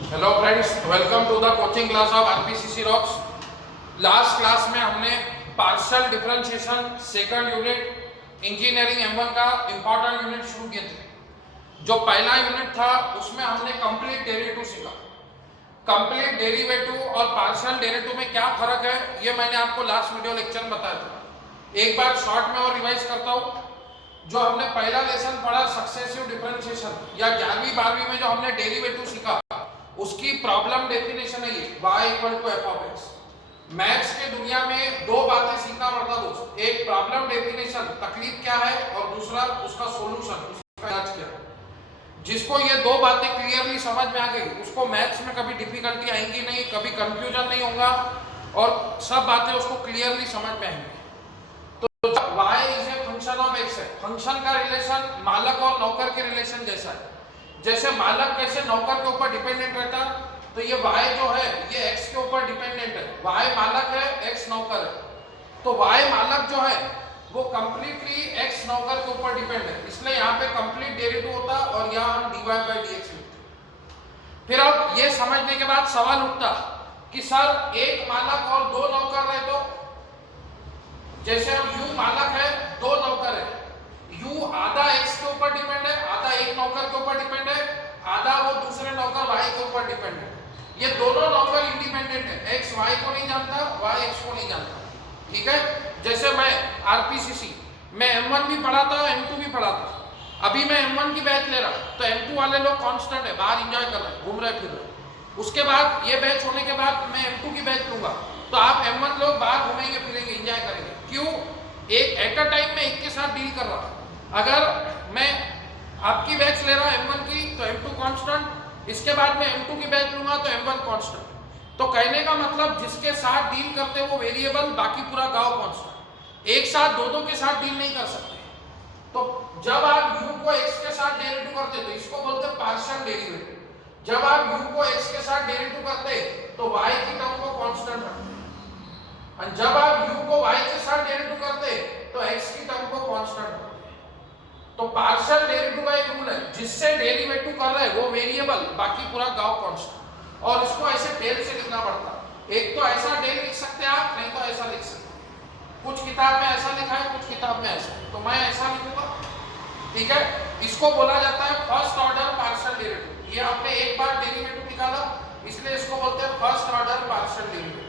Hello friends, welcome to the coaching class of RPCC rocks. Last class में हमने partial differentiation second unit engineering M1 का important unit शुरू किए थे। जो पहला यूनिट था उसमें हमने कंप्लीट डेरिवेटिव सीखा। कंप्लीट डेरिवेटिव और पार्शियल डेरिवेटिव में क्या फर्क है ये मैंने आपको लास्ट वीडियो लेक्चर में बताया था। एक बार शॉर्ट में और रिवाइज करता हूँ। जो हमने पहला लेसन पढ़ा सक्सेसिव डिफरेंशिएशन या 11वीं 12वीं में जो हमने डेरिवेटिव सीखा उसकी प्रॉब्लम डेफिनेशन है ये y equal to F of X. Maths के दुनिया में दो बातें सीखना पड़ता दोस्त, एक प्रॉब्लम डेफिनेशन तकलीफ क्या है और दूसरा उसका सॉल्यूशन, उसका इलाज क्या है। जिसको ये दो बातें क्लियरली समझ में आ गई उसको मैथ्स में कभी डिफिकल्टी आएंगी नहीं, कभी कंफ्यूजन नहीं होगा और सब बातें उसको क्लियरली समझ में आएंगी। तो जब y is a function of x है, फंक्शन का रिलेशन मालक और नौकर के रिलेशन जैसा है। जैसे मालक कैसे नौकर के ऊपर डिपेंडेंट रहता तो ये y जो है ये x के ऊपर डिपेंडेंट है। y मालक है, x नौकर है। तो y मालक जो है वो कंप्लीटली x नौकर के ऊपर डिपेंड है, इसलिए यहाँ पे कंप्लीट डेरिवेटिव होता और यहाँ हम dy by dx लिखते। फिर अब ये समझने के बाद सवाल उठता कि सर एक मालक और दो नौकर रहे तो, जैसे अब u मालक है, दो नौकर है, u आधा x के ऊपर डिपेंड है, आधा एक नौकर के ऊपर डिपेंड है, आधा वो दूसरे नौकर y के ऊपर डिपेंड है। ये दोनों नौकर इंडिपेंडेंट है, x y को नहीं जानता, y x को नहीं जानता। ठीक है, जैसे मैं आरपीसीसी में M1 भी पढ़ा था, M2 भी पढ़ा था। अभी मैं M1 की बैच ले रहा तो M2 वाले लोग कांस्टेंट है, बाहर एंजॉय कर रहे हैं, घूम रहे फिर रहे। उसके बाद ये बैच होने के बाद मैं M2 की बैच लूंगा तो आप M1 लोग बाहर घूमेंगे फिरेंगे, एंजॉय करेंगे। क्यों? एक एट अ टाइम में एक के साथ डील कर रहा। अगर मैं आपकी बैच ले रहा हूं M1 की तो M2 कांस्टेंट, इसके बाद में M2 की बैच लूंगा तो M1 कांस्टेंट। तो कहने का मतलब जिसके साथ डील करते वो वेरिएबल, बाकी पूरा गांव कांस्टेंट। एक साथ दो के साथ डील नहीं कर सकते। तो जब आप u को x के साथ डेरिवेटिव करते तो इसको बोलते हैं पार्शियल डेरिवेटिव। जब आप u को x के साथ डेरिवेटिव करते तो y की टर्म को कांस्टेंट रखते, और जब आप u को y के साथ डेरिवेटिव करते तो x की टर्म को कांस्टेंट रखते। तो पार्शियल डेरिवेटिव का एक रूल है, जिससे डेरिवेटिव कर रहे वो वेरिएबल, बाकी पूरा गांव कांस्टेंट। और इसको ऐसे डेल से लिखना पड़ता। एक तो ऐसा डेल लिख सकते हैं आप, नहीं तो ऐसा लिख सकते हैं। कुछ किताब में ऐसा लिखा है, कुछ किताब में ऐसा, तो मैं ऐसा लिखूंगा। ठीक है, इसको बोला जाता है फर्स्ट ऑर्डर पार्शियल डेरिवेटिव। ये आपने एक बार डेरिवेटिव निकाला इसलिए इसको बोलते हैं फर्स्ट ऑर्डर पार्शियल डेरिवेटिव।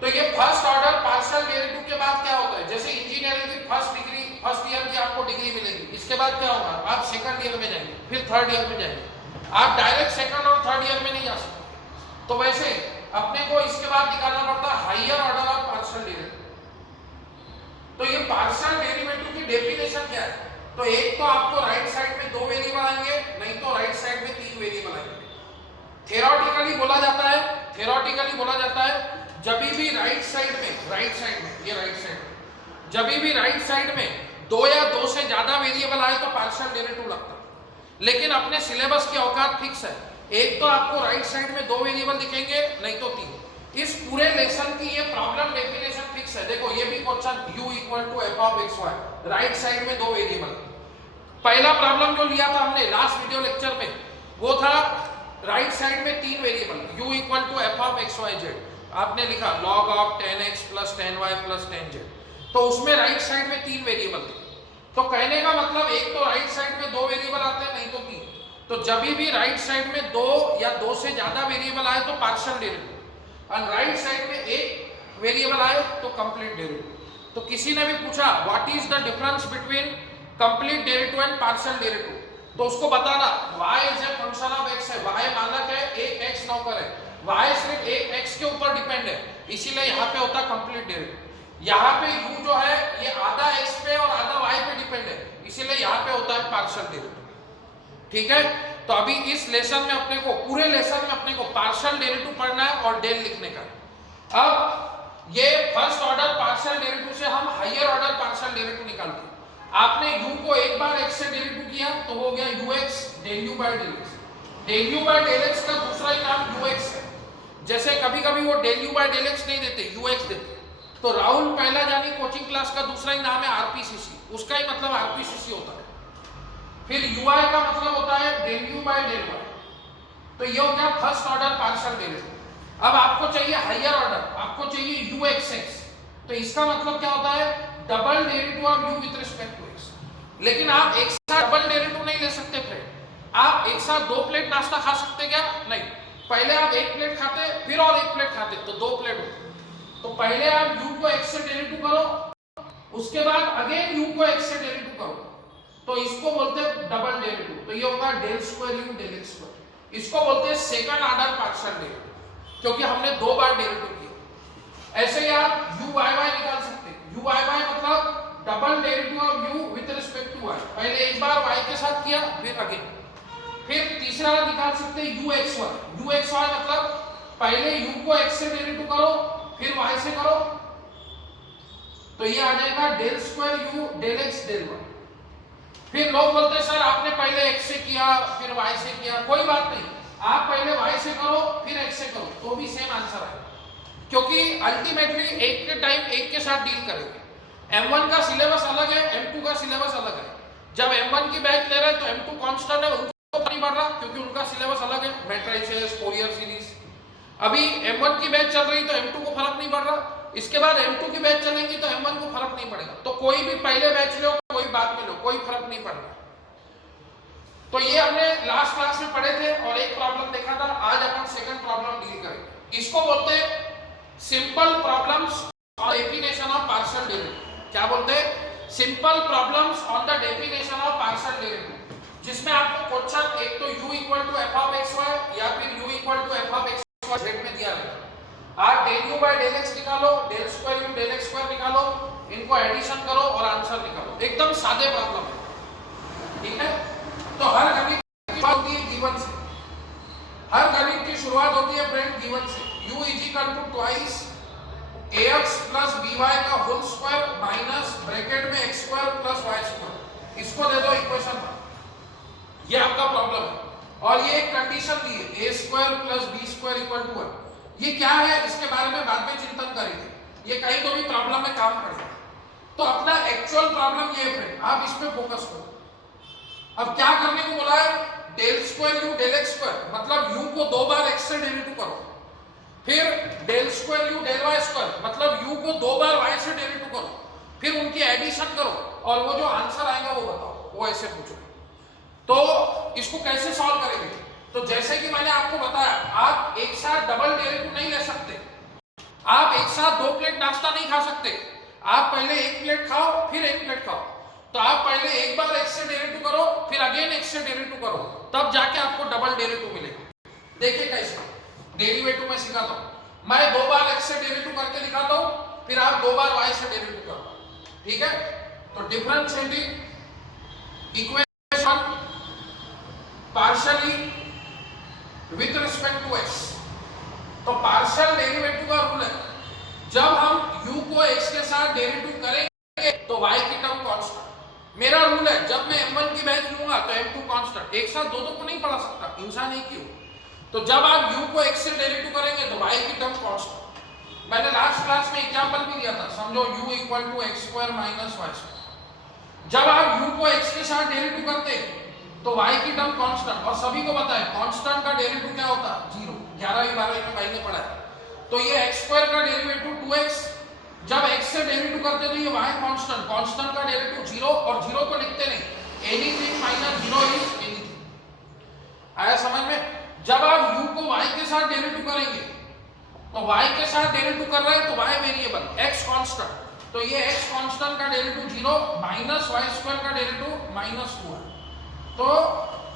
तो ये फर्स्ट ऑर्डर पार्शियल डेरिवेटिव के बाद क्या होता है, जैसे इंजीनियरिंग की फर्स्ट ईयर की आपको डिग्री मिलेगी, इसके बाद क्या होगा, आप सेकंड ईयर में जाएंगे, फिर थर्ड ईयर में जाएंगे। आप डायरेक्ट सेकंड और थर्ड ईयर में नहीं जा सकते। तो वैसे अपने को इसके बाद निकालना पड़ता है higher order of partial derivative. तो ये पार्शियल डेरिवेटिव की डेफिनेशन क्या है, तो एक तो आपको राइट साइड में दो वेरिएबल आएंगे, नहीं तो राइट साइड में तीन वेरिएबल आएंगे। थ्योरेटिकली बोला जाता है जब भी राइट साइड में ये राइट साइड में जब भी राइट साइड में दो या दो से ज्यादा वेरिएबल आए तो पार्शियल डेरिवेटिव लगता है। लेकिन अपने सिलेबस की औकात फिक्स है, एक तो आपको राइट साइड में दो वेरिएबल दिखेंगे, नहीं तो तीन। इस पूरे लेसन की ये प्रॉब्लम डेफिनेशन फिक्स है। देखो ये भी question u equal to F of x Y, right side में दो वेरिएबल। पहला प्रॉब्लम जो लिया था हमने लास्ट वीडियो लेक्चर में वो था राइट साइड में तीन variable, u equal to F of x Y Z. आपने लिखा log of 10x plus 10y plus 10z। तो उसमें राइट साइड में तीन वेरिएबल थे। तो कहने का मतलब एक तो राइट साइड में दो वेरिएबल आते हैं, नहीं तो तीन। तो जब भी राइट साइड में दो या दो से ज्यादा वेरिएबल आए तो पार्शियल डेरिवेटिव, और राइट साइड में एक वेरिएबल आए तो कंप्लीट डेरिवेटिव। तो किसी ने भी पूछा what is the difference between complete derivative and partial derivative, तो उसको बताना y is a function of x है, y मानक है, एक x नौकर है, y सिर्फ एक x के ऊपर डिपेंड है, इसीलिए यहाँ पे होता कंप्लीट डेरिवेटिव। यहाँ पे u जो है ये आधा x पे और आधा y पे डिपेंड है, इसीलिए यहाँ पे होता है पार्शियल डेरिवेटिव। ठीक है, तो अभी इस लेसन में अपने को, पूरे लेसन में अपने को पार्शियल डेरिवेटिव पढ़ना है और डेल लिखने का। अब ये फर्स्ट ऑर्डर पार्शियल डेरिवेटिव से हम हायर ऑर्डर पार्शियल डेरिवेटिव निकालते हैं। आपने u को एक बार x से डेरिवेटिव किया तो हो गया ux del u by del x। del u by del x का दूसरा ही नाम ux है। जैसे कभी कभी वो del u by del x नहीं देते, ux देते। तो राहुल पहला जानी कोचिंग क्लास का दूसरा ही नाम है आरपीसीसी, उसका ही मतलब आरपीसीसी होता है। फिर ui का मतलब होता है del u by del y। तो ये हो गया फर्स्ट ऑर्डर पार्शियल डेरिवेटिव। अब आपको चाहिए हायर ऑर्डर, आपको चाहिए u(x)(x), तो इसका मतलब क्या होता है, double derivative of u with respect to x। लेकिन आप एक साथ डबल डेरिवेटिव नहीं ले सकते फ्रेंड। आप एक साथ 2 प्लेट नाश्ता खा सकते क्या? नहीं। पहले आप 1 प्लेट खाते फिर और 1 प्लेट खाते तो 2 प्लेट होते। तो पहले आप u को x से डेरिवेटिव करो, उसके बाद अगेन u को x से डेरिवेटिव करो, तो इसको बोलते हैं डबल डेरिवेटिव। तो ये होगा del square u del x square. इसको बोलते हैं सेकंड ऑर्डर पार्शियल डेरिवेटिव, क्योंकि हमने 2 बार डेरिवेटिव किया। ऐसे ही आप u y y निकाल सकते हैं। u y y मतलब double derivative of u with respect to y। पहले एक बार y के साथ किया फिर अगेन। फिर तीसरा निकाल सकते हैं u x y। u x y मतलब पहले u को x से डेरिवेटिव करो फिर y से करो, तो ये आ जाएगा del square u del x del y। फिर लोग बोलते हैं सर आपने पहले x से किया फिर y से किया, कोई बात नहीं, आप पहले y से करो फिर x से करो तो भी सेम आंसर आएगा, क्योंकि अल्टीमेटली एक के टाइम एक के साथ डील करेंगे। M1 का सिलेबस अलग है, M2 का सिलेबस अलग है। जब M1 की बैच ले रहे हैं तो M2 कांस्टेंट है, उनको नहीं बढ़ रहा क्योंकि उनका सिलेबस अलग है, मैट्रिसेस, फोरियर सीरीज। अभी M1 की बैच चल रही तो M2 को फर्क नहीं पड़ रहा, इसके बाद M2 की बैच चलेंगी तो M1 को फर्क नहीं पड़ेगा। तो कोई भी पहले बैच लो कोई बाद में लो, कोई फर्क नहीं पड़ रहा। तो ये हमने लास्ट क्लास में पढ़े थे और एक प्रॉब्लम देखा था। आज अपन सेकंड प्रॉब्लम डील करेंगे। इसको बोलते हैं simple problems on definition of partial derivative. क्या बोलते हैं? Simple problems on the definition of partial derivative, जिसमें आपको क्वेश्चन एक तो u equal to f of xy या फिर u equal to f of xy z में दिया रहेगा। आप del u by del x निकालो, del square u del x square निकालो, इनको एडिशन करो और आंसर निकालो। एकदम सादे प्रॉब्लम है, ठीक है। तो हर गणित की शुरुआत होती है गिवन से, हर गणित की शुरुआत होती है फ्रेंड गिवन से। u is equal to twice ax plus by का होल स्क्वायर माइनस ब्रैकेट में x square plus y square, इसको दे दो इक्वेशन में, ये आपका प्रॉब्लम है। और ये एक कंडीशन दी है a square plus b square equal to 1। ये क्या है इसके बारे में बाद में चिंतन करेंगे, ये कहीं तो भी प्रॉब्लम में काम करेगा। तो अपना एक्चुअल प्रॉब्लम ये है, आप इस पे फोकस करो। अब क्या करने को बोला है, del square u del x square मतलब u को 2 बार x से डेरिवेटिव करो, फिर del square u del y square मतलब u को 2 बार y से डेरिवेटिव करो, फिर उनकी एडिशन करो और वो जो आंसर आएगा वो बताओ, वो ऐसे पूछो। तो इसको कैसे सॉल्व करेंगे? तो जैसे कि मैंने आपको बताया, आप एक साथ डबल डेरिवेटिव नहीं ले सकते, आप एक साथ 2 प्लेट नाश्ता नहीं खा सकते। आप पहले 1 प्लेट खाओ फिर 1 प्लेट खाओ, तो आप पहले एक बार x से डेरिवेटिव करो फिर अगेन x से डेरिवेटिव करो, तब जाके आपको डबल डेरिवेटिव मिलेगा। देखिए कैसे डेरिवेटिव में सिखाता हूं। मैं 2 बार x से डेरिवेटिव करके दिखाता हूं, फिर आप 2 बार y से डेरिवेटिव करो, ठीक है। तो differentiating equation partially with respect to x। तो पार्शियल डेरिवेटिव का रूल है, जब हम u को x के साथ डेरिवेटिव करेंगे तो y की टर्म कांस्टेंट। मेरा रूल है, जब मैं m1 की वैल्यू लूंगा तो m2 कांस्टेंट। एक साथ दो को नहीं पढ़ा सकता, इंसान एक ही हो। तो जब आप u को x से डेरिवेटिव करेंगे तो y की टर्म कांस्टेंट। मैंने लास्ट क्लास में एग्जांपल भी दिया था, समझो u equal to x square minus y square. जब आप u को x के साथ डेरिवेटिव करते हैं तो y की टर्म कांस्टेंट, और सभी को पता है कांस्टेंट का डेरिवेटिव क्या होता है, 0। 11वीं 12वीं में भाई ने पढ़ा है। तो ये x स्क्वायर का डेरिवेटिव 2x, जब x से डेरिवेटिव करते तो ये y कांस्टेंट, कांस्टेंट का डेरिवेटिव 0, और 0 को लिखते नहीं, एनीथिंग माइनस 0 इज एनीथिंग। आया समझ में? जब आप u को y के साथ डेरिवेटिव करेंगे तो y के साथ डेरिवेटिव कर रहे हैं तो y वेरिएबल, x कांस्टेंट, तो ये x कांस्टेंट का डेरिवेटिव 0 माइनस y स्क्वायर का डेरिवेटिव माइनस 2 है। तो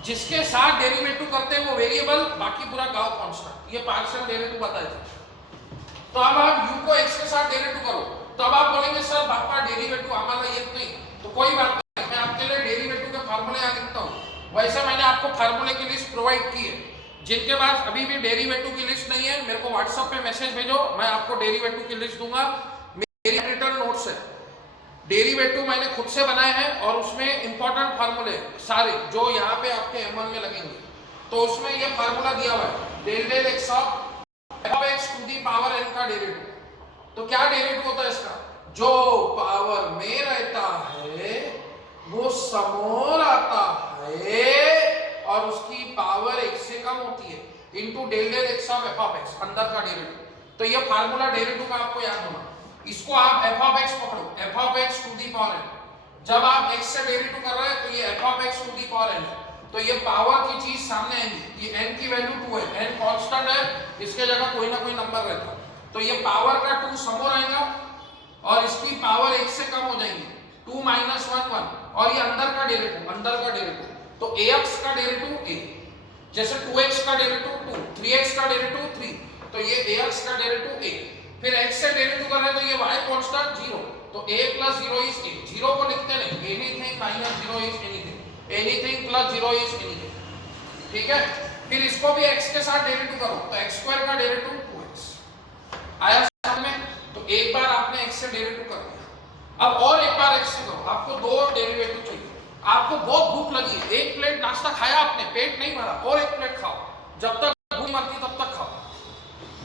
जिसके साथ डेरिवेटिव करते हैं वो वेरिएबल, बाकी पूरा गांव कांस्टेंट। ये पार्शियल डेरिवेटिव बताए थे। तो अब आप u को x के साथ डेरिवेटिव करो, तो अब आप बोलेंगे सर बापा डेरिवेटिव हमारा ये नहीं, तो कोई बात नहीं, मैं आपके लिए डेरिवेटिव के फार्मूले यहाँ लिखता हूँ। वैसे मैंने आपको फार्मूले की लिस्ट प्रोवाइड की है। जिनके पास अभी भी डेरिवेटिव की लिस्ट नहीं है, मेरे को व्हाट्सएप पे मैसेज भेजो, मैं आपको डेरिवेटिव की लिस्ट दूंगा। मेरी रिटर्न नोट्स है, डेरिवेटिव मैंने खुद से बनाए हैं और उसमें इंपॉर्टेंट फार्मूले सारे जो यहाँ पे आपके M1 में लगेंगे। तो उसमें ये फार्मूला दिया हुआ है, del del x of x to the power n का डेरिवेटिव। तो क्या डेरिवेटिव होता है इसका, जो पावर में रहता है वो समोर आता है और उसकी पावर 1 से कम होती है। Into del del X of F of X, अंदर का डेरिवेटिव। तो ये फार्मूला डेरिवेटिव का आपको याद होना। इसको आप एफ ऑफ एक्स पकड़ो, f of x to the power n। जब आप x से डेरिवेटिव कर रहे हैं तो ये f of x to the power n है, तो ये पावर की चीज सामने आएगी। ये n की वैल्यू 2 है, n कांस्टेंट है, इसके जगह कोई ना कोई नंबर रहता है, तो ये पावर का 2 समोर आएगा और इसकी पावर 1 से कम हो जाएगी, 2 - 1 1, और ये अंदर का डेरिवेटिव, तो ax का डेरिवेटिव a, जैसे 2x का डेरिवेटिव 2, 3x का डेरिवेटिव 3, तो ये ax का डेरिवेटिव a। फिर x से डेरिवेटिव कर रहे हैं तो ये y कांस्टेंट 0, तो a + 0 is a, 0 को लिखते नहीं, anything - 0 is anything, anything + 0 is anything, ठीक है। फिर इसको भी x के साथ डेरिवेटिव करो, तो x² का डेरिवेटिव 2x आया समझ में। तो एक बार आपने x से डेरिवेटिव कर दिया, अब और एक बार x से करो, आपको दो डेरिवेटिव चाहिए। आपको बहुत भूख लगी है, एक प्लेट नाश्ता खाया आपने, पेट नहीं भरा, और एक प्लेट खाओ, जब तक भूख मरती तब तक खाओ।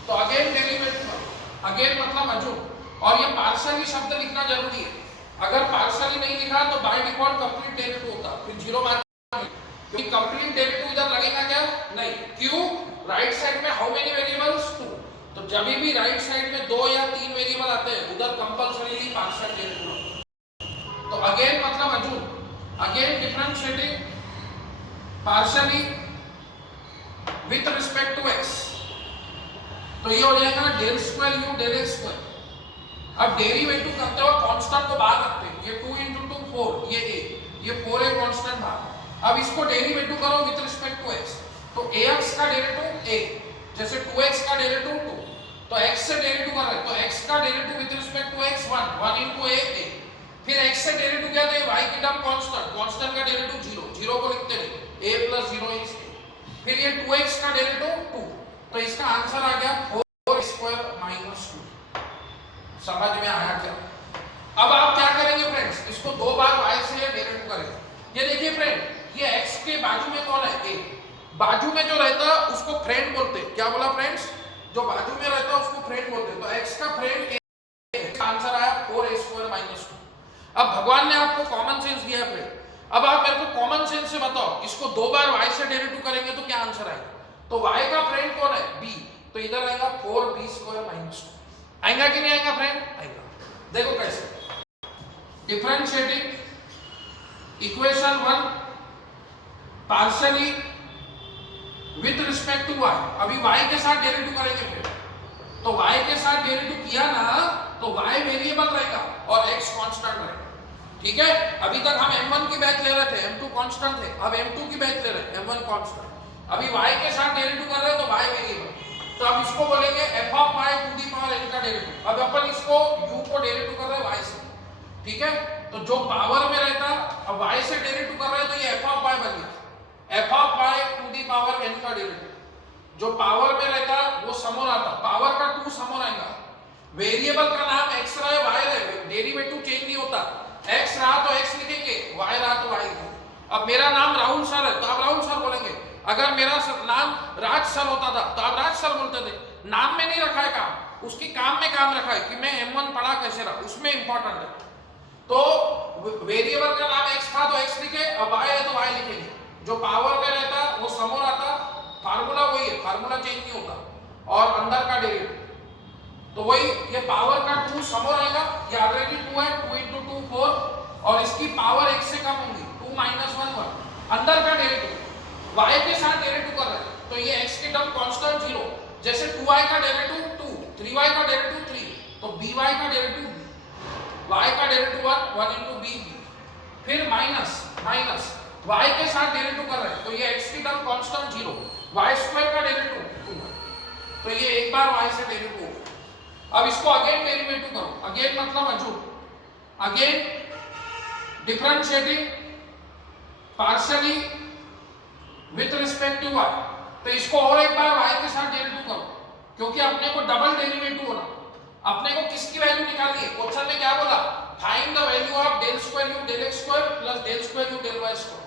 तो अगेन डेरिवेटिव करो, अगेन मतलब अजूम, और ये पार्शियली शब्द लिखना जरूरी है। अगर पार्शियली नहीं लिखा तो बाय डिफॉल्ट कंप्लीट डेरिवेटिव होता, फिर 0 मार्क, क्योंकि कंप्लीट डेरिवेटिव इधर लगेगा क्या? नहीं। क्यों? राइट साइड में हाउ मेनी वेरिएबल्स? 2, तो जब भी राइट साइड में 2 या 3 वेरिएबल आते हैं उधर कंपल्सरीली पार्शियल डेरिवेटिव। तो अगेन मतलब assume, again differentiating partially with respect to x, तो ये हो जाएगा del square u del x square. अब डेरिवेटिव करते हो कांस्टेंट को बाहर रखते हैं, ये 2 × 2 4, ये a, ये 4 है कांस्टेंट बाहर। अब इसको डेरिवेटिव करो विथ रिस्पेक्ट टू x, तो ax का डेरिवेटिव a, जैसे 2x का डेरिवेटिव 2, तो x से डेरिवेटिव कर रहे हैं, तो x का derivative with respect to x 1 × a। फिर x से डेरिवेटिव क्या है? y की टर्म कांस्टेंट, कांस्टेंट का डेरिवेटिव 0, 0 को लिखते हैं, a + 0 is a। फिर ये 2x का डेरिवेटिव 2, तो इसका आंसर आ गया 4² - 2। समझ में आया क्या? अब आप क्या करेंगे फ्रेंड्स, इसको दो बार y से डेरिवेटिव करेंगे। ये देखिए फ्रेंड, ये x के बाजू में कौन है? a। बाजू में जो रहता है उसको फ्रेंड बोलते हैं। क्या बोला फ्रेंड्स? जो बाजू में रहता है उसको फ्रेंड बोलते हैं। तो x का फ्रेंड a, आंसर आया 4² - 2। अब भगवान ने आपको कॉमन सेंस दिया है फ्रेंड, अब आप मेरे को कॉमन सेंस से बताओ, इसको दो बार y से डेरिवेटिव करेंगे तो क्या आंसर आएगा? तो y का फ्रेंड कौन है? b, तो इधर आएगा 4b² - 2। आएगा कि नहीं आएगा फ्रेंड? आएगा। देखो कैसे, differentiating equation 1 partially with respect to y। अभी y के साथ डेरिवेटिव करेंगे फिर, तो y के साथ डेरिवेटिव किया ना तो y वेरिएबल रहेगा और x कांस्टेंट रहेगा, ठीक है। अभी तक हम m1 की बैच ले रहे थे, m2 कांस्टेंट थे, अब m2 की बैच ले रहे हैं, m1 कांस्टेंट। अभी y के साथ डेरिवेटिव कर रहे हैं तो y वेरिएबल, तो अब इसको बोलेंगे f of y to the power n का डेरिवेटिव। अब अपन इसको u को डेरिवेटिव कर रहे हैं y से, ठीक है। तो जो पावर में रहता, अब y से डेरिवेटिव कर रहे हैं तो ये f ऑफ y बन गया, f of y to the power n का डेरिवेटिव। जो पावर में रहता वो समोर आता, पावर का 2 समोर आएगा। वेरिएबल का नाम x रहा है y रहे, डेरिवेटिव चेंज नहीं होता, x रहा तो x लिखेंगे, y रहा तो y लिखेंगे। अब मेरा नाम राहुल सर है तो आप राहुल सर बोलेंगे, अगर मेरा नाम राज सर होता था तो आप राज सर बोलते थे। नाम में नहीं रखा है काम, उसकी काम में काम रखा है कि मैं m1 पढ़ा कैसे रहा, उसमें इंपॉर्टेंट है। तो वेरिएबल का नाम x था तो x लिखे, अब y है तो y लिखेंगे। जो पावर में रहता वो समोर आता, फार्मूला वही है, फार्मूला चेंज नहीं होता, और अंदर का डेरिवेटिव तो वही, ये पावर का 2 समोर आएगा, ये ऑलरेडी 2 है, 2 × 2 4, और इसकी पावर 1 से कम होगी, 2 - 1 1। अंदर का डेरिवेटिव y के साथ डेरिवेटिव कर रहे हैं, तो ये x की टर्म कांस्टेंट 0, जैसे 2y का डेरिवेटिव 2, 3y का डेरिवेटिव 3, तो by का डेरिवेटिव b, y का डेरिवेटिव 1 × b। फिर माइनस y के साथ डेरिवेटिव कर रहे हैं, तो ये x की टर्म कांस्टेंट 0, y² का डेरिवेटिव 2 है, तो ये एक बार y से डेरिवेटिव हो। अब इसको अगेन डेरिवेटिव करो, अगेन मतलब assume, again differentiating partially with respect to y, तो इसको और एक बार y के साथ डेरिवेटिव करो, क्योंकि अपने को डबल डेरिवेटिव होना। अपने को किसकी वैल्यू निकालनी है? क्वेश्चन में क्या बोला? Find the value of del square u del x square plus del square u del y square.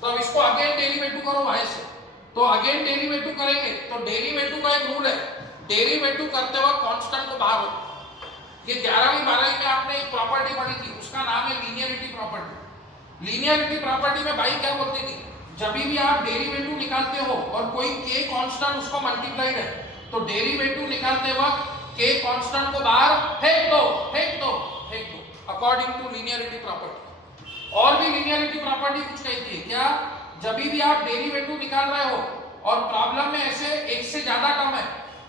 तो अब इसको अगेन डेरिवेटिव करो y से, तो अगेन डेरिवेटिव करेंगे तो डेरिवेटिव का एक रूल है, डेरिवेटिव करते वक्त कांस्टेंट को बाहर हो। ये 11वीं 12वीं में आपने एक प्रॉपर्टी पढ़ी थी, उसका नाम है लीनियरिटी प्रॉपर्टी। लीनियरिटी प्रॉपर्टी में भाई क्या बोलती थी? जब भी आप डेरिवेटिव निकालते हो और कोई k कांस्टेंट उसको मल्टीप्लाइड है, तो डेरिवेटिव निकालते वक्त k कांस्टेंट को बाहर फेंक दो अकॉर्डिंग टू लीनियरिटी प्रॉपर्टी। और भी लीनियरिटी प्रॉपर्टी कुछ कहती है क्या, जब भी आप डेरिवेटिव निकाल रहे हो और प्रॉब्लम में ऐसे एक से ज्यादा टर्म है,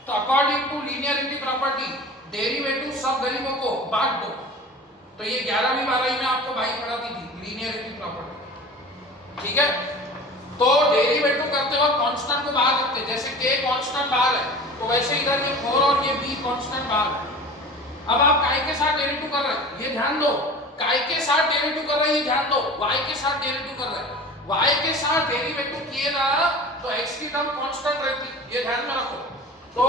तो according to linearity property derivative सब गरीबों को बांट दो। तो ये 11वीं 12वीं में आपको भाई पढ़ाती थी लीनियरिटी प्रॉपर्टी, ठीक है। तो डेरिवेटिव करते वक्त कांस्टेंट को बाहर रखते हैं, जैसे k कांस्टेंट बाहर है तो वैसे इधर ये 4 और ये b कांस्टेंट बाहर है। अब आप काय के साथ डेरिवेटिव कर रहे हैं ये ध्यान दो, काय के साथ डेरिवेटिव कर रहे हैं ये ध्यान दो, y के साथ डेरिवेटिव कर रहे हैं, y के साथ डेरिवेटिव किए ना तो x की टर्म कांस्टेंट रहती, ये ध्यान में रखो। तो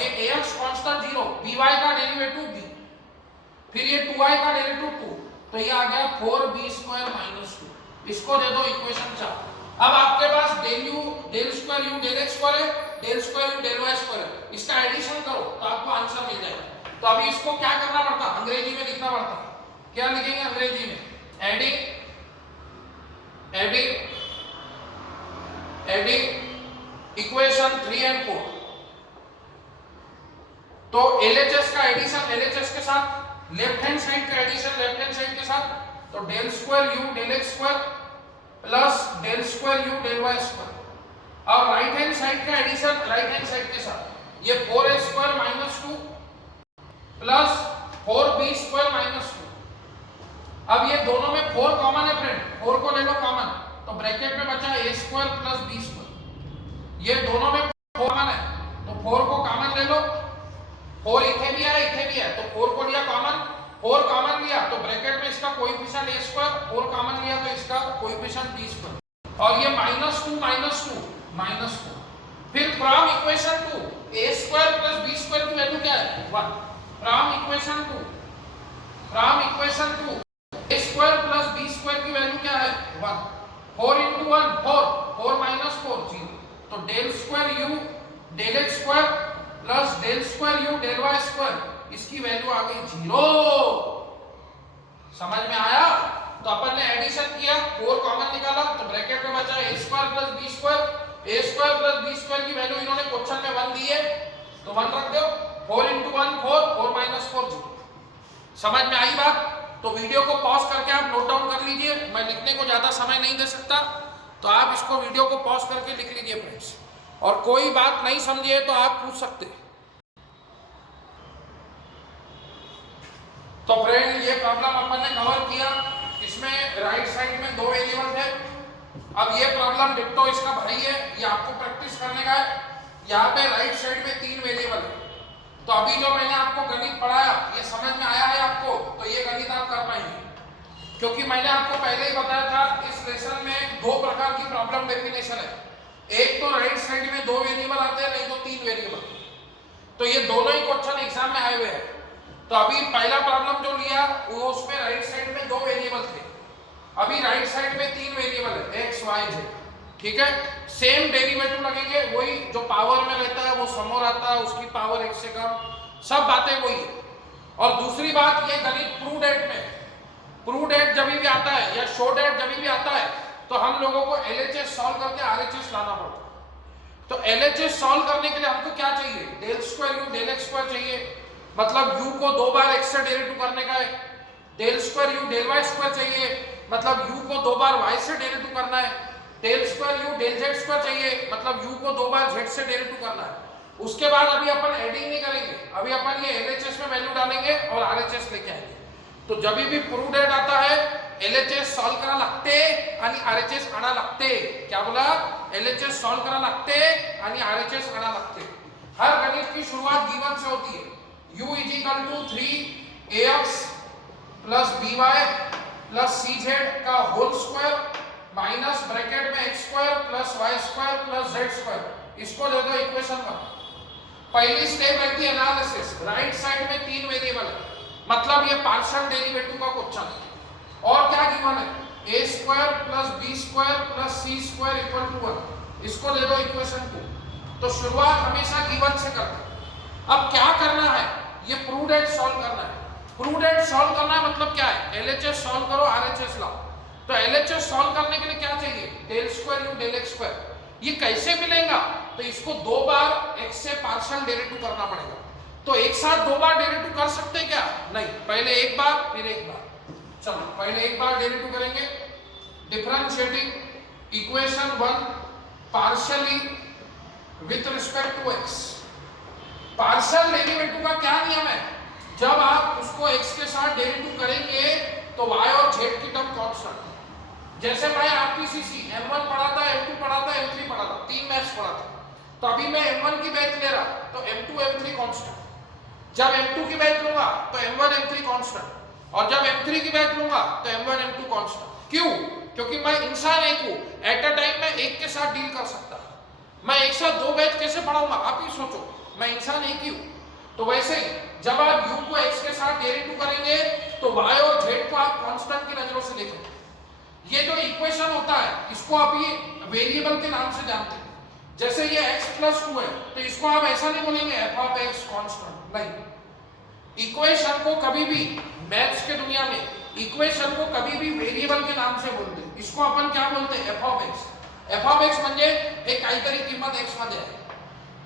ये ax कांस्टेंट 0, by का डेरिवेटिव b, फिर ये 2y का डेरिवेटिव 2, तो ये आ गया 4b² - 2। इसको दे दो इक्वेशन 4। अब आपके पास del u del square u del x square है, del square u del y square है, इसका एडिशन करो तो आपको आंसर मिल जाएगा। तो अभी इसको क्या करना पड़ता, अंग्रेजी में लिखना पड़ता। क्या लिखेंगे अंग्रेजी में, एडिंग इक्वेशन 3 और 4। तो LHS का एडिशन LHS के साथ, लेफ्ट हैंड साइड का एडिशन लेफ्ट हैंड साइड के साथ, तो del square u del x square plus del square u del y square, और राइट हैंड साइड का एडिशन राइट हैंड साइड के साथ, ये 4a² - 2 प्लस 4b² - 2। अब ये दोनों में 4 कॉमन है फ्रेंड, 4 को ले लो कॉमन, तो ब्रैकेट में बचा a² + b²। ये दोनों में 4 कॉमन है तो 4 को कॉमन ले लो, 4 इथे भी है तो 4 को लिया कॉमन, 4 कॉमन लिया तो ब्रैकेट में इसका कोएफिशिएंट a², 4 कॉमन लिया तो इसका कोएफिशिएंट b², और ये -2 - 4। फिर फ्रॉम इक्वेशन 2 a² + b² की वैल्यू क्या है 1। फ्रॉम इक्वेशन 2 a² + b² की वैल्यू क्या है 1। 4 × 1 4, 4 - 4 0। तो del square u del x square plus del square u del y square, इसकी वैल्यू आ गई 0। समझ में आया। तो अपन ने एडिशन किया, 4 कॉमन निकाला तो ब्रैकेट में बचा a² + b²। a² + b² की वैल्यू इन्होंने क्वेश्चन में 1 दी है तो 1 रख दो। 4 × 1 4, 4 - 4 0। समझ में आई बात। तो वीडियो को पॉज करके आप नोट डाउन कर लीजिए, मैं लिखने को ज्यादा समय नहीं दे सकता, तो आप इसको वीडियो को पॉज करके लिख लीजिए फ्रेंड्स। और कोई बात नहीं समझे तो आप पूछ सकते हैं। तो फ्रेंड ये प्रॉब्लम अपन ने कवर किया, इसमें राइट साइड में 2 वेरिएबल थे। अब ये प्रॉब्लम डिट्टो इसका भाई है, ये आपको प्रैक्टिस करने का है। यहाँ पे राइट साइड में 3 वेरिएबल है। तो अभी जो मैंने आपको गणित पढ़ाया ये समझ में आया है आपको, तो ये गणित आप कर पाएंगे, क्योंकि मैंने आपको पहले ही बताया था इस लेसन में 2 प्रकार की प्रॉब्लम डेफिनेशन है। एक तो राइट साइड में 2 वेरिएबल आते हैं, नहीं तो 3 वेरिएबल। तो ये दोनों ही क्वेश्चन एग्जाम में आए हुए हैं। तो अभी पहला प्रॉब्लम जो लिया वो उसमें राइट साइड में 2 वेरिएबल थे, अभी राइट साइड में 3 वेरिएबल है x y z, ठीक है। सेम डेरिवेटिव लगेंगे, वही जो पावर में रहता है वो समोर आता है, उसकी पावर 1 से कम, सब बातें वही है। और दूसरी बात ये गणित प्रूव डेट में, प्रूव डेट जब भी आता है या शो डेट जब भी आता है तो हम लोगों को LHS सॉल्व करके RHS लाना पड़ता है। तो LHS सॉल्व करने के लिए हमको क्या चाहिए, del square u del x square चाहिए, मतलब u को 2 बार x से डेरिवेटिव करने का है। Del square u del y square चाहिए, मतलब u को 2 बार y से डेरिवेटिव करना है। Del square u del z square चाहिए, मतलब u को 2 बार z से डेरिवेटिव करना है। उसके बाद अभी अपन एडिंग नहीं करेंगे, अभी अपन ये LHS में वैल्यू डालेंगे और RHS लेके आएंगे। तो जब भी प्रूव डेट आता है LHS सॉल्व करा लागते आणि RHS आणा लागते। क्या बोला, LHS सॉल्व करा लागते आणि RHS आणा लागते। हर गणित की शुरुआत गिवन से होती है, u = 3ax + by + cz का होल स्क्वायर माइनस ब्रैकेट में x² + y² + z²। इसको दे दो इक्वेशन 1। पहली स्टेप रहती है एनालिसिस, राइट साइड में 3 वेरिएबल है, मतलब ये पार्शियल डेरिवेटिव का क्वेश्चन है। और क्या गिवन है, a² + b² + c² = 1। इसको दे दो इक्वेशन 2। तो शुरुआत हमेशा गिवन से करते हैं। अब क्या करना है, ये प्रूव डेट सॉल्व करना है। प्रूव डेट सॉल्व करना है मतलब क्या है, LHS सॉल्व करो RHS लाओ। तो LHS सॉल्व करने के लिए क्या चाहिए, del square u del x square. ये कैसे मिलेगा, तो इसको दो बार x से पार्शियल डेरिवेटिव करना पड़ेगा। तो एक साथ दो बार डेरिवेटिव कर सकते क्या, नहीं, पहले एक बार फिर एक बार। चलो पहले एक बार डेरिवेटिव करेंगे, differentiating equation 1 partially with respect to x। Partial derivative का क्या नियम है, जब आप उसको x के साथ डेरिवेटिव करेंगे तो y और z की टर्म कांस्टेंट। जैसे मैं आरपीसीसी M1 पढ़ा था, M2 पढ़ा था, M3 पढ़ा था, 3 मैथ्स पढ़ा था। तो अभी मैं M1 की बैच ले रहा तो M2 M3 कांस्टेंट। जब M2 की बैच लूंगा तो M1 M3 कांस्टेंट, और जब M3 की बैच लूंगा तो M1 M2 कांस्टेंट। क्यों, क्योंकि मैं इंसान एक हूं, एट अ टाइम मैं एक के साथ डील कर सकता। मैं एक साथ दो बैच कैसे पढ़ाऊंगा, आप ही सोचो, मैं इंसान एक ही हूं। तो वैसे ही जब आप u को x के साथ डेरिवेटिव करेंगे तो y और z को आप कांस्टेंट की नजरों से देखेंगे। ये जो इक्वेशन होता है इसको आप ये वेरिएबल के नाम से जानते हैं। जैसे ये x + 2 है तो इसको आप ऐसा नहीं बोलेंगे f ऑफ x कांस्टेंट, नहीं। इक्वेशन को कभी भी मैथ्स के दुनिया में इक्वेशन को कभी भी वेरिएबल के नाम से बोलते हैं। इसको अपन क्या बोलते हैं, f of x। f of x म्हणजे एक काहीतरी किंमत x मध्ये आहे।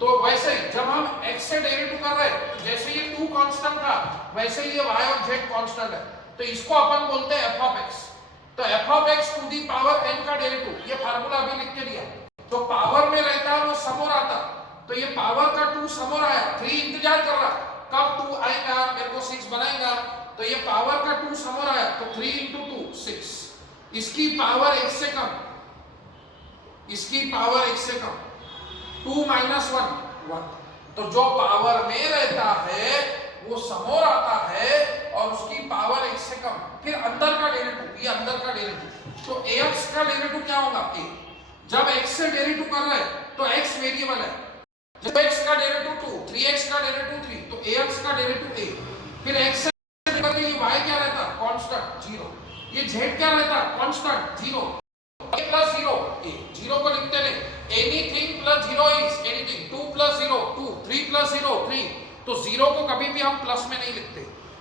तो वैसे ही जब हम x से डेरिवेटिव कर रहे हैं तो जैसे ये 2 कांस्टेंट था वैसे ही ये y और z कांस्टेंट है, तो इसको अपन बोलते हैं f ऑफ x। तो f of x to the power n का डेरिवेटिव, ये फार्मूला अभी लिख के दिया। तो पावर में रहता है वो समोर आता, तो ये पावर का 2 समोर आया, 3 इंतजार कर रहा कब 2 आएगा, मेरे को 6 बनाएगा। तो ये पावर का 2 समोर आया तो 3 × 2 6। इसकी पावर 1 से कम, इसकी पावर 1 से कम, 2 - 1 1। तो जो पावर में रहता है वो समोर आता है और उसकी पावर 1 से कम। फिर अंदर का डेरिवेटिव, ये अंदर का डेरिवेटिव, तो ax का डेरिवेटिव क्या होगा, a। जब x से डेरिवेटिव कर रहे हैं तो x वेरिएबल है, जब x का डेरिवेटिव 2, 3x का डेरिवेटिव 3, तो ax का डेरिवेटिव a। फिर x से डेरिवेटिव ये y क्या रहता, कांस्टेंट 0। ये z क्या रहता, कांस्टेंट 0। a + 0 a, 0 को लिखते नहीं, anything + 0 is anything, 2 + 0 2, 3 + 0 3। तो 0 को कभी भी हम प्लस में नहीं लिखते,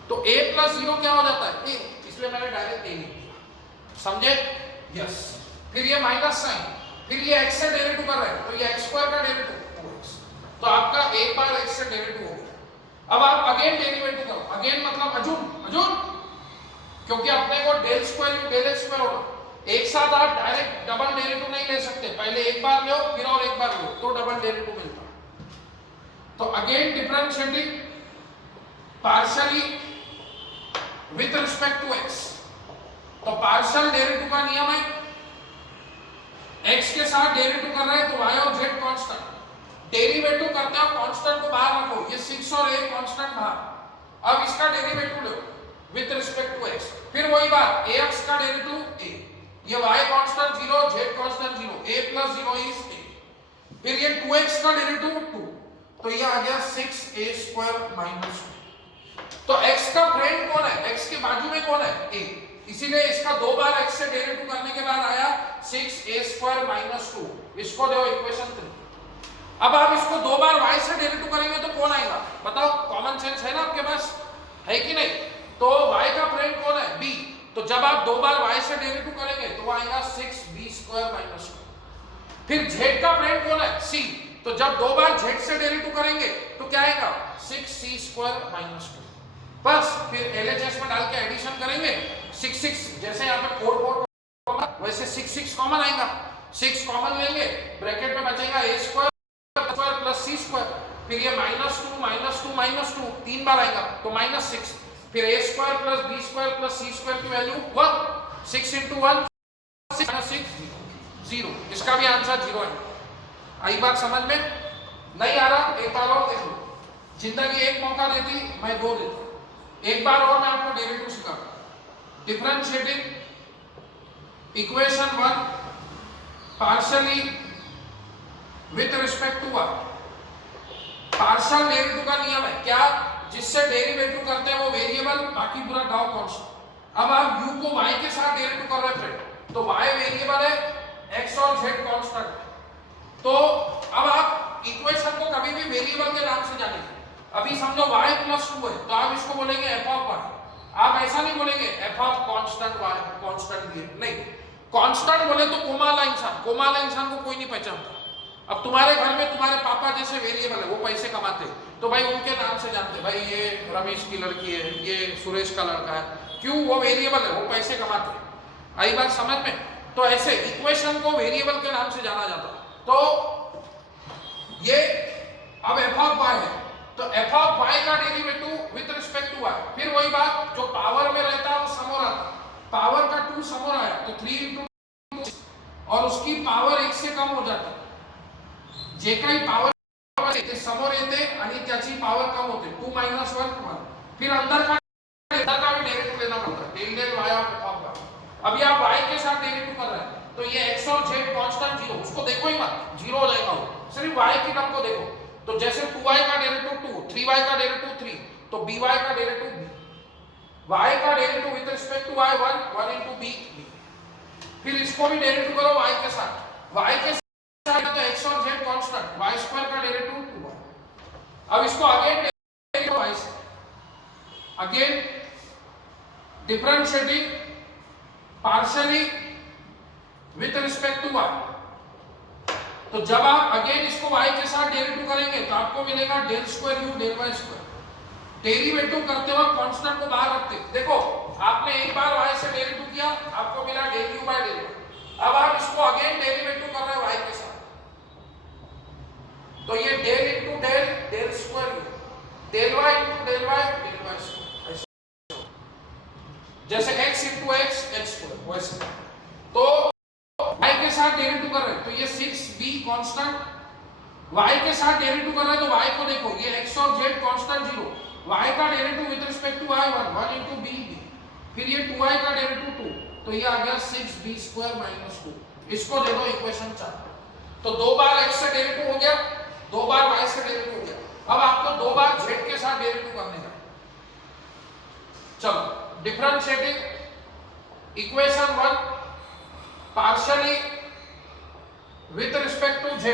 तो a + 0 क्या हो जाता है, a, इसलिए मैंने डायरेक्ट a लिख दिया, समझे, यस। फिर ये माइनस साइन, फिर ये x से डेरिवेटिव कर रहे हैं तो ये x² का डेरिवेटिव 2x। तो आपका एक बार x से डेरिवेटिव हो गया। अब आप अगेन डेरिवेटिव करो, अगेन मतलब अजून, क्योंकि अपने को del square del x square होगा। एक साथ आप डायरेक्ट डबल डेरिवेटिव नहीं ले सकते, पहले एक बार लो फिर और एक बार लो तो डबल डेरिवेटिव मिलता। तो again differentiating partially with respect to x। तो पार्शियल डेरिवेटिव का नियम है, x के साथ डेरिवेटिव कर रहे हैं तो y और z कांस्टेंट। डेरिवेटिव करते हो कांस्टेंट को बाहर रखो, ये 6 और a कांस्टेंट बाहर। अब इसका डेरिवेटिव लो विथ रिस्पेक्ट टू x, फिर वही बात, ax का डेरिवेटिव a, ये y constant 0 z constant 0, a + 0 is a। फिर ये 2x का डेरिवेटिव 2, तो ये आ गया 6a² - 2। तो x का फ्रेंड कौन है, x के बाजू में कौन है, a, इसीलिए इसका दो बार x से डेरिवेटिव करने के बाद आया 6a² - 2। इसको देखो इक्वेशन 3। अब आप इसको दो बार y से डेरिवेटिव करेंगे तो कौन आएगा, बताओ, कॉमन सेंस है ना आपके पास, है कि नहीं। तो y का फ्रेंड कौन है, b। तो जब आप दो बार y से डेरिवेटिव करेंगे तो वो आएगा 6b² - 2। फिर z का फ्रेंड कौन है, c। तो जब दो बार z से डेरिवेटिव करेंगे तो क्या आएगा 6c² - 2। बस फिर LHS में डाल के एडिशन करेंगे, 6 6 जैसे यहाँ पे 4 4 कॉमन, वैसे 6 6 कॉमन आएगा, 6 कॉमन लेंगे, ब्रैकेट में बचेगा a² + c²। फिर ये -2 - 2 तीन बार आएगा तो -6। फिर a² + b² + c² की वैल्यू 1, 6 × 1 6 - 6 0। इसका भी आंसर 0 है। आई बात समझ में, नहीं आ रहा, एक बार और देख लो। जिंदगी एक मौका देती, मैं दो देता। एक बार और मैं आपको डेरिवेटिव सिखा, differentiating equation 1 partially with respect to 1। Partial derivative का नियम है क्या, जिससे डेरिवेटिव करते हैं वो वेरिएबल, बाकी पूरा डाउ कांस्टेंट। अब आप u को y के साथ डेरिवेटिव कर रहे हैं तो y वेरिएबल है, x और z कांस्टेंट। तो अब आप इक्वेशन को कभी भी वेरिएबल के नाम से जानेंगे। अभी समझो y + 2 है तो आप इसको बोलेंगे f ऑफ y। आप ऐसा नहीं बोलेंगे f of constant y constant दिए, नहीं, कांस्टेंट बोले तो कोमाला इंसान को कोई नहीं पहचानता। अब तुम्हारे घर में तुम्हारे पापा जैसे वेरिएबल है, वो पैसे कमाते, तो भाई उनके नाम से जानते, भाई ये रमेश की लड़की है, ये सुरेश का लड़का है, क्यों? वो वेरिएबल है, वो पैसे कमाते। आई बात समझ में? तो ऐसे इक्वेशन को वेरिएबल के नाम से जाना जाता है। तो ये अब एफ ऑफ वाई है, तो एफ ऑफ वाई का derivative with respect to y, फिर वही बात, जो पावर में रहता है वो समोर आता, पावर का 2 समोर आया तो 3 into 2 और उसकी पावर 1 से कम हो जाती, जे काही पावर ते समोर येते आणि त्याची पावर कम होते, 2 - 1 1, फिर अंदर का भी डेरिवेटिव लेना पड़ता है, del del y of y. अभी आप वाई के साथ डेरिवेटिव कर रहे हैं तो ये x और z कांस्टेंट 0, उसको देखो ही मत, 0 हो जाएगा वो, सिर्फ y की टर्म को देखो। तो जैसे 2y का डेरिवेटिव 2, 3y का डेरिवेटिव 3, तो by का डेरिवेटिव b, y का derivative with respect to y 1 into b, फिर इसको भी डेरिवेटिव करो y के साथ, y के साथ तो x और z कांस्टेंट, y² का डेरिवेटिव 2y। अब इसको अगेन डेरिवेटिव y से, again differentiating partially with respect to y। तो जब आप अगेन इसको y के साथ डेरिवेटिव करेंगे तो आपको मिलेगा del square u del y square. Derivative करते वक्त कांस्टेंट को बाहर रखते, देखो आपने एक बार y से डेरिवेटिव किया, आपको मिला del u by del y। अब आप इसको अगेन डेरिवेटिव कर रहे हैं y के साथ, तो ये del into del del square u, del y into del y del y square, जैसे x into x x square वैसे। तो y के साथ डेरिवेटिव कर रहे हैं तो ये 6b कांस्टेंट, y के साथ डेरिवेटिव कर रहे हैं तो y को देखो, ये x और z कांस्टेंट 0, y का derivative with respect to y 1 into b, फिर ये 2y का डेरिवेटिव 2, तो ये आ गया 6b स्क्वायर माइनस 2। इसको दे दो इक्वेशन 4। तो दो बार x से डेरिवेटिव हो गया, दो बार y से डेरिवेटिव हो गया, अब आपको दो बार z के साथ डेरिवेटिव करने का। चलो differentiating equation 1 partially with respect to z,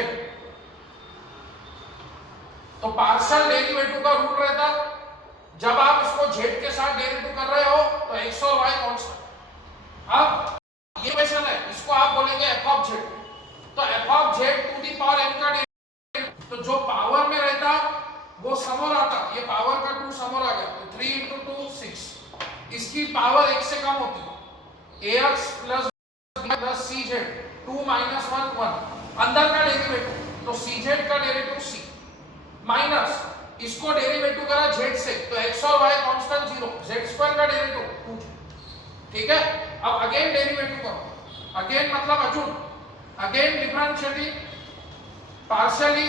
तो पार्शियल डेरिवेटिव का रूल रहता, जब आप इसको z के साथ डेरिवेटिव कर रहे हो तो x और y कांस्टेंट। अब ये इक्वेशन है, इसको आप बोलेंगे f ऑफ z, तो f of z to the power n का डेरिवेटिव, तो जो पावर में रहता वो समोर आता, ये पावर का 2 समोर आ गया, तो 3 into 2 6, इसकी पावर 1 से कम होती, ax प्लस cz 2 - 1 1, अंदर का डेरिवेटिव, तो cz का डेरिवेटिव c माइनस इसको डेरिवेटिव करा z से, तो x और y कांस्टेंट 0, z² का डेरिवेटिव 2, ठीक है। अब अगेन डेरिवेटिव करो, अगेन मतलब अचूक, again differentiating partially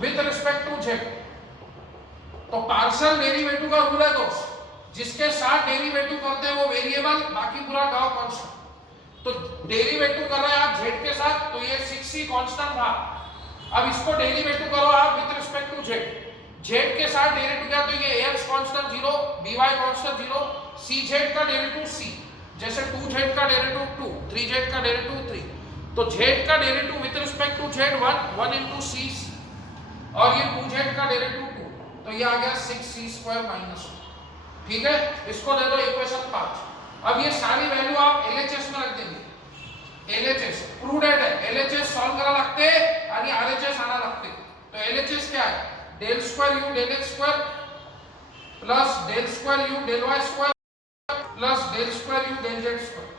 with respect to z, तो पार्शियल डेरिवेटिव का रूल है दोस्त, जिसके साथ डेरिवेटिव करते हैं वो वेरिएबल, बाकी पूरा गांव कांस्टेंट। तो डेरिवेटिव कर रहे हैं आप z के साथ, तो ये 6c कांस्टेंट था, अब इसको डेरिवेटिव करो आप with respect to z, z के साथ डेरिवेटिव किया तो ये ax constant 0, by constant 0, cz का डेरिवेटिव c, जैसे 2z का डेरिवेटिव 2, 3z का डेरिवेटिव 3, तो z का derivative with respect to z 1 into c, और ये 2z का डेरिवेटिव 2, तो ये आ गया 6c स्क्वायर माइनस 2, ठीक है। इसको दे दो इक्वेशन 5। अब ये सारी वैल्यू आप LHS में रख देंगे, LHS प्रूडेंट है, LHS सॉल्व करा लागते आणि RHS आना लागते, तो LHS क्या है, del square u del x square plus del square u del y square plus del square u del z square.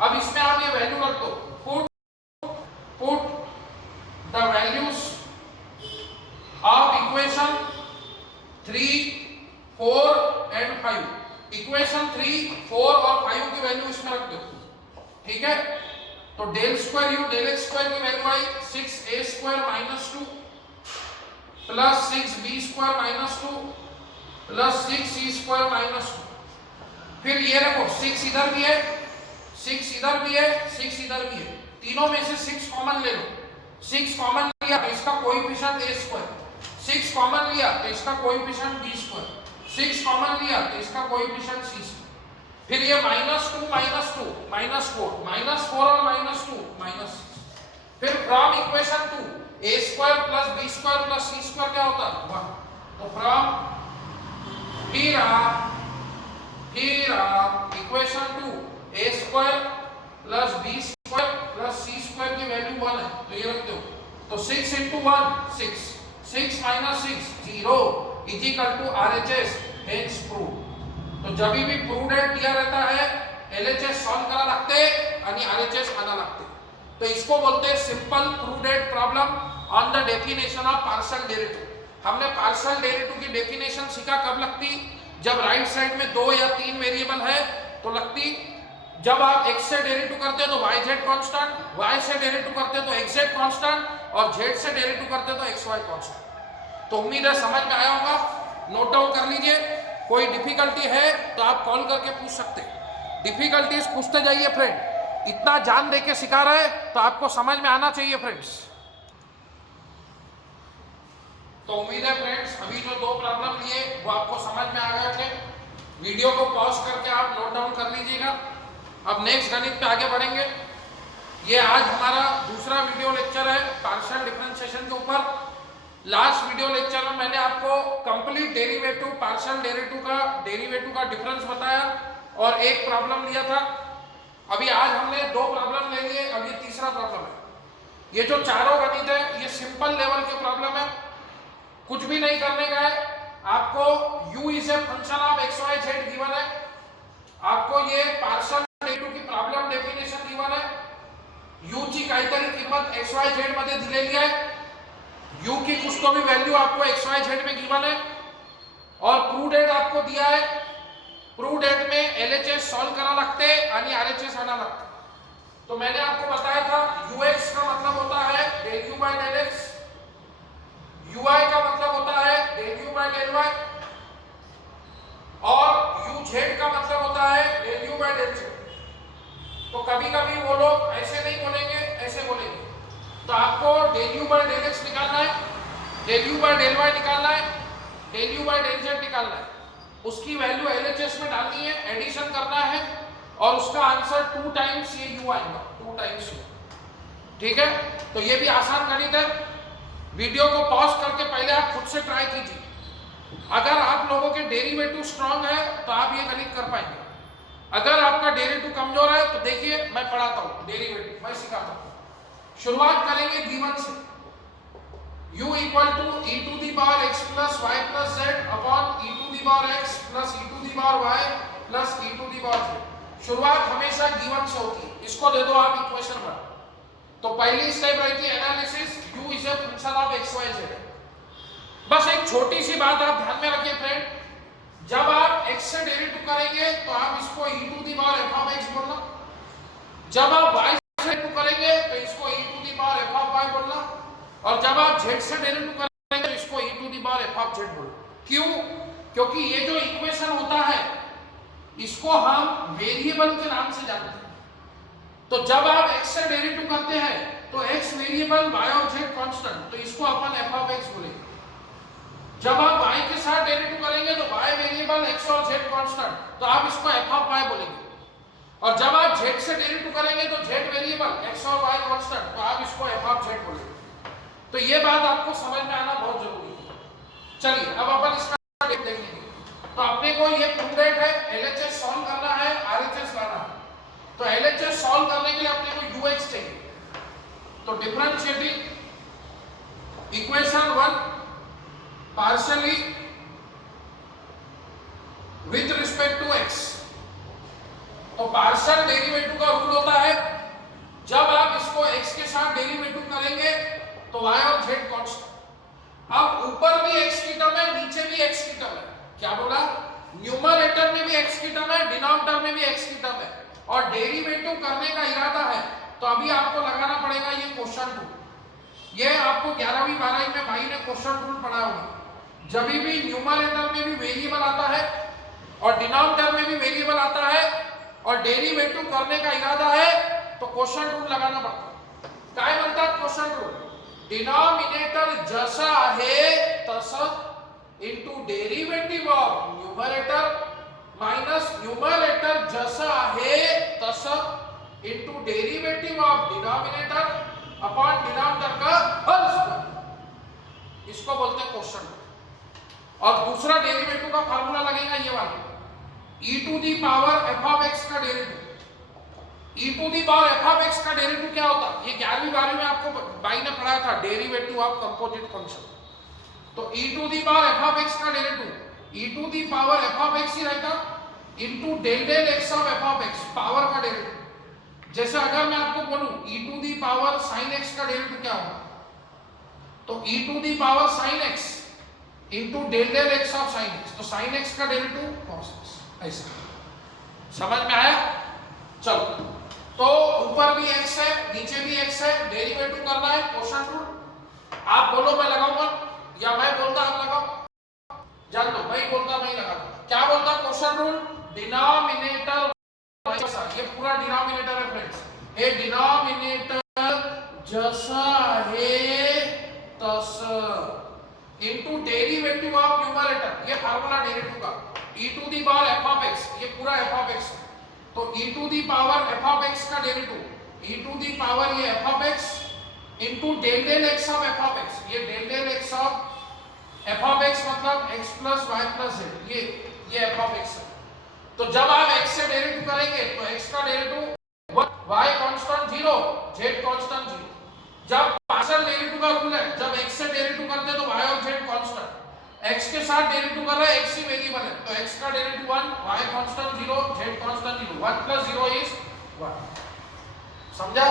अब इसमें आप ये वैल्यू रख दो, put the values of equation 3 4 and 5, equation 3 4 और 5 की वैल्यू इसमें रख दो, ठीक है। तो del square u del x square की वैल्यू आई 6a square minus 2 plus 6b square minus 2 plus 6c square minus 2, फिर ये रखो 6 इधर भी है, 6 इधर भी है, 6 इधर भी है, तीनों में से 6 कॉमन ले लो, 6 कॉमन लिया तो इसका कोएफिशिएंट a स्क्वायर, 6 कॉमन लिया तो इसका कोएफिशिएंट b स्क्वायर, 6 कॉमन लिया तो इसका कोएफिशिएंट c स्क्वायर, फिर ये -2 -2 -4 और -2 -6, फिर from equation 2 a square plus b square plus c square क्या होता है 1, तो फ्रॉम फिर फिर equation 2 a square plus b square plus c square की वैल्यू 1 है, तो ये रखते हो। तो 6 into 1 6, 6 minus 6 0 is equal to RHS, hence proved। तो जब भी प्रूव्ड दिया रहता है LHS सॉल्व करा लगते आणि RHS आना लगते, तो इसको बोलते हैं simple proved problem on the definition of partial derivative. हमने पार्शियल डेरिवेटिव की डेफिनेशन सीखा कब लगती, जब राइट साइड में 2 या 3 वेरिएबल है तो लगती। जब आप x से डेरिवेटिव करते हो तो yz कांस्टेंट, y से डेरिवेटिव करते हो तो xz कांस्टेंट और z से डेरिवेटिव करते हो तो xy कांस्टेंट। तो उम्मीद है समझ में आया होगा, नोट डाउन कर लीजिए। कोई डिफिकल्टी है तो आप कॉल करके पूछ सकते हैं, डिफिकल्टीज पूछते जाइए फ्रेंड। इतना जान दे के सिखा रहा है तो आपको समझ में आना चाहिए फ्रेंड्स। तो उम्मीद है फ्रेंड्स अभी जो 2 प्रॉब्लम लिए वो आपको समझ में आ गए होंगे। वीडियो को पॉज करके आप नोट डाउन कर लीजिएगा। अब नेक्स्ट गणित पे आगे बढ़ेंगे। ये आज हमारा दूसरा वीडियो लेक्चर है पार्शियल डिफरेंशिएशन के ऊपर। लास्ट वीडियो लेक्चर में मैंने आपको कंप्लीट डेरिवेटिव, पार्शियल डेरिवेटिव का डिफरेंस बताया और एक प्रॉब्लम लिया था। अभी आज हमने 2 प्रॉब्लम ले लिए, अभी तीसरा प्रॉब्लम है। ये जो चारों गणित है ये सिंपल लेवल के प्रॉब्लम है, कुछ भी नहीं करने का है। आपको u is a function of x Y z given है, आपको ये पार्शियल डेरिवेटिव की प्रॉब्लम डेफिनेशन गिवन है, u ची काहीतरी किंमत एक्स वाई जेड मध्ये दिलेली आहे, u की कुछ तो भी वैल्यू आपको एक्स वाई जेड में गिवन है और प्रूव्ड आपको दिया है। प्रूव्ड में LHS सॉल्व करा लगते आणि RHS आना लगते। तो मैंने आपको बताया था ux का मतलब होता है del u by del x, ui का मतलब होता है del u by del y और uz का मतलब होता है del u by del z। तो कभी कभी वो लोग ऐसे नहीं बोलेंगे, ऐसे बोलेंगे। तो आपको del u by del x निकालना है, del u by del y निकालना है, del u by del z निकालना है। उसकी वैल्यू LHS में डालनी है, एडिशन करना है और उसका आंसर 2 टाइम्स ये u आएगा, 2 टाइम्स u। ठीक है, तो ये भी आसान गणित है। वीडियो को पॉज करके पहले आप खुद से ट्राई कीजिए। अगर आप लोगों के डेरिवेटिव स्ट्रांग है तो आप ये गणित कर पाएंगे। अगर आपका डेरिवेटिव कमजोर है तो देखिए मैं पढ़ाता हूँ, डेरिवेटिव मैं सिखाता हूँ। शुरुआत करेंगे गिवन से, u equal to e to the power x plus y plus z upon e to the power x plus e to the power y plus e to the power z। शुरुआत हमेशा given से होती है, इसको दे दो आप equation 1। तो पहली स्टेप रहती है analysis, u is a function of x y z। बस एक छोटी सी बात आप ध्यान में रखिए फ्रेंड, जब आप x से डेरिवेटिव करेंगे तो आप इसको e to the power f of x बोलना, जब आप y से डेरिवेटिव करेंगे तो इसको e to the power f of y बोलना और जब आप z से डेरिवेटिव करेंगे तो इसको e to the power f of z बोलो। क्यों? क्योंकि ये जो इक्वेशन होता है इसको हम वेरिएबल के नाम से जानते हैं। तो जब आप x से डेरिवेटिव करते हैं तो x वेरिएबल y और z कांस्टेंट, तो इसको अपन f ऑफ x बोलेंगे। जब आप y के साथ डेरिवेटिव करेंगे तो y वेरिएबल x और z कांस्टेंट, तो आप इसको f ऑफ y बोलेंगे। और जब आप z से डेरिवेटिव करेंगे तो z वेरिएबल x और y कांस्टेंट, तो आप इसको f ऑफ z बोलेंगे। तो ये बात आपको समझ में आना बहुत जरूरी है। चलिए अब अपन इसका देख लेंगे। तो अपने को ये प्रूव्ड है, LHS सॉल्व करना है, RHS लाना है। तो LHS सॉल्व करने के लिए अपने को ux चाहिए। तो differentiating equation 1 partially with respect to x। तो पार्शियल डेरिवेटिव का रूल होता है जब आप इसको x के साथ डेरिवेटिव करेंगे तो y और z कांस्टेंट। अब ऊपर भी x की टर्म है, नीचे भी x की टर्म है। क्या बोला? न्यूमरेटर में भी x की टर्म है, डिनोमिनेटर में भी x की टर्म है और डेरिवेटिव करने का इरादा है तो अभी आपको लगाना पड़ेगा ये क्वेश्चन रूल। ये आपको 11वीं 12वीं में भाई ने क्वेश्चन रूल पढ़ा होगा। जब भी न्यूमरेटर में भी वेरिएबल आता है और डिनोमिनेटर में भी वेरिएबल आता है और डेरिवेटिव करने का इरादा है तो क्वेश्चन रूल लगाना पड़ता है। काय म्हणतात क्वेश्चन रूल? डिनोमिनेटर जसा आहे तसं into derivative of numerator minus numerator जसा आहे तसं into derivative of denominator upon denominator का होल स्क्वायर। इसको बोलते हैं क्वेश्चन। और दूसरा डेरिवेटिव का फार्मूला लगेगा ये वाला, e to the power f of x का derivative, e to the power f of x का डेरिवेटिव क्या होता है? ये 11वीं 12वीं में आपको भाई ने पढ़ाया था, डेरिवेटिव ऑफ कंपोजिट फंक्शन। तो e to the power f of x का derivative e to the power f of x ही रहेगा into del del x of f of x, power का डेरिवेटिव। जैसे अगर मैं आपको बोलूं e to the power sin x का डेरिवेटिव क्या होगा, तो e to the power sin x into del del x of sin x, तो sin x का डेरिवेटिव cos x, ऐसा समझ में आया? चलो, तो ऊपर भी x है नीचे भी x है, डेरिवेटिव करना है, क्वोशंट रूल। आप बोलो मैं लगाऊंगा, या मैं बोलता आप लगाओ, जान दो, मैं बोलता मैं लगा। क्या बोलता क्वोशंट रूल? डिनोमिनेटर, ये पूरा डिनोमिनेटर है फ्रेंड्स, ये डिनोमिनेटर जैसा है तसा इनटू डेरिवेटिव ऑफ न्यूमरेटर, ये फार्मूला डेरिवेटिव का, e to the power f of x, ये पूरा f ऑफ x, तो e to the power f of x का derivative, e to the power ये f of x into del del x of f of x, ये del del x of f of x मतलब x plus y plus z, ये f of x है। तो जब आप x से derivative करेंगे तो x का derivative y constant 0, z constant 0। जब पार्शियल डेरिवेटिव का रूल है, जब x से डेरिवेटिव करते तो y और z कांस्टेंट, x के साथ डेरिवेटिव कर रहे हैं, x ही वेरिएबल है, तो x का derivative 1, y constant 0, z constant 0, 1 plus 0 is 1। समझा?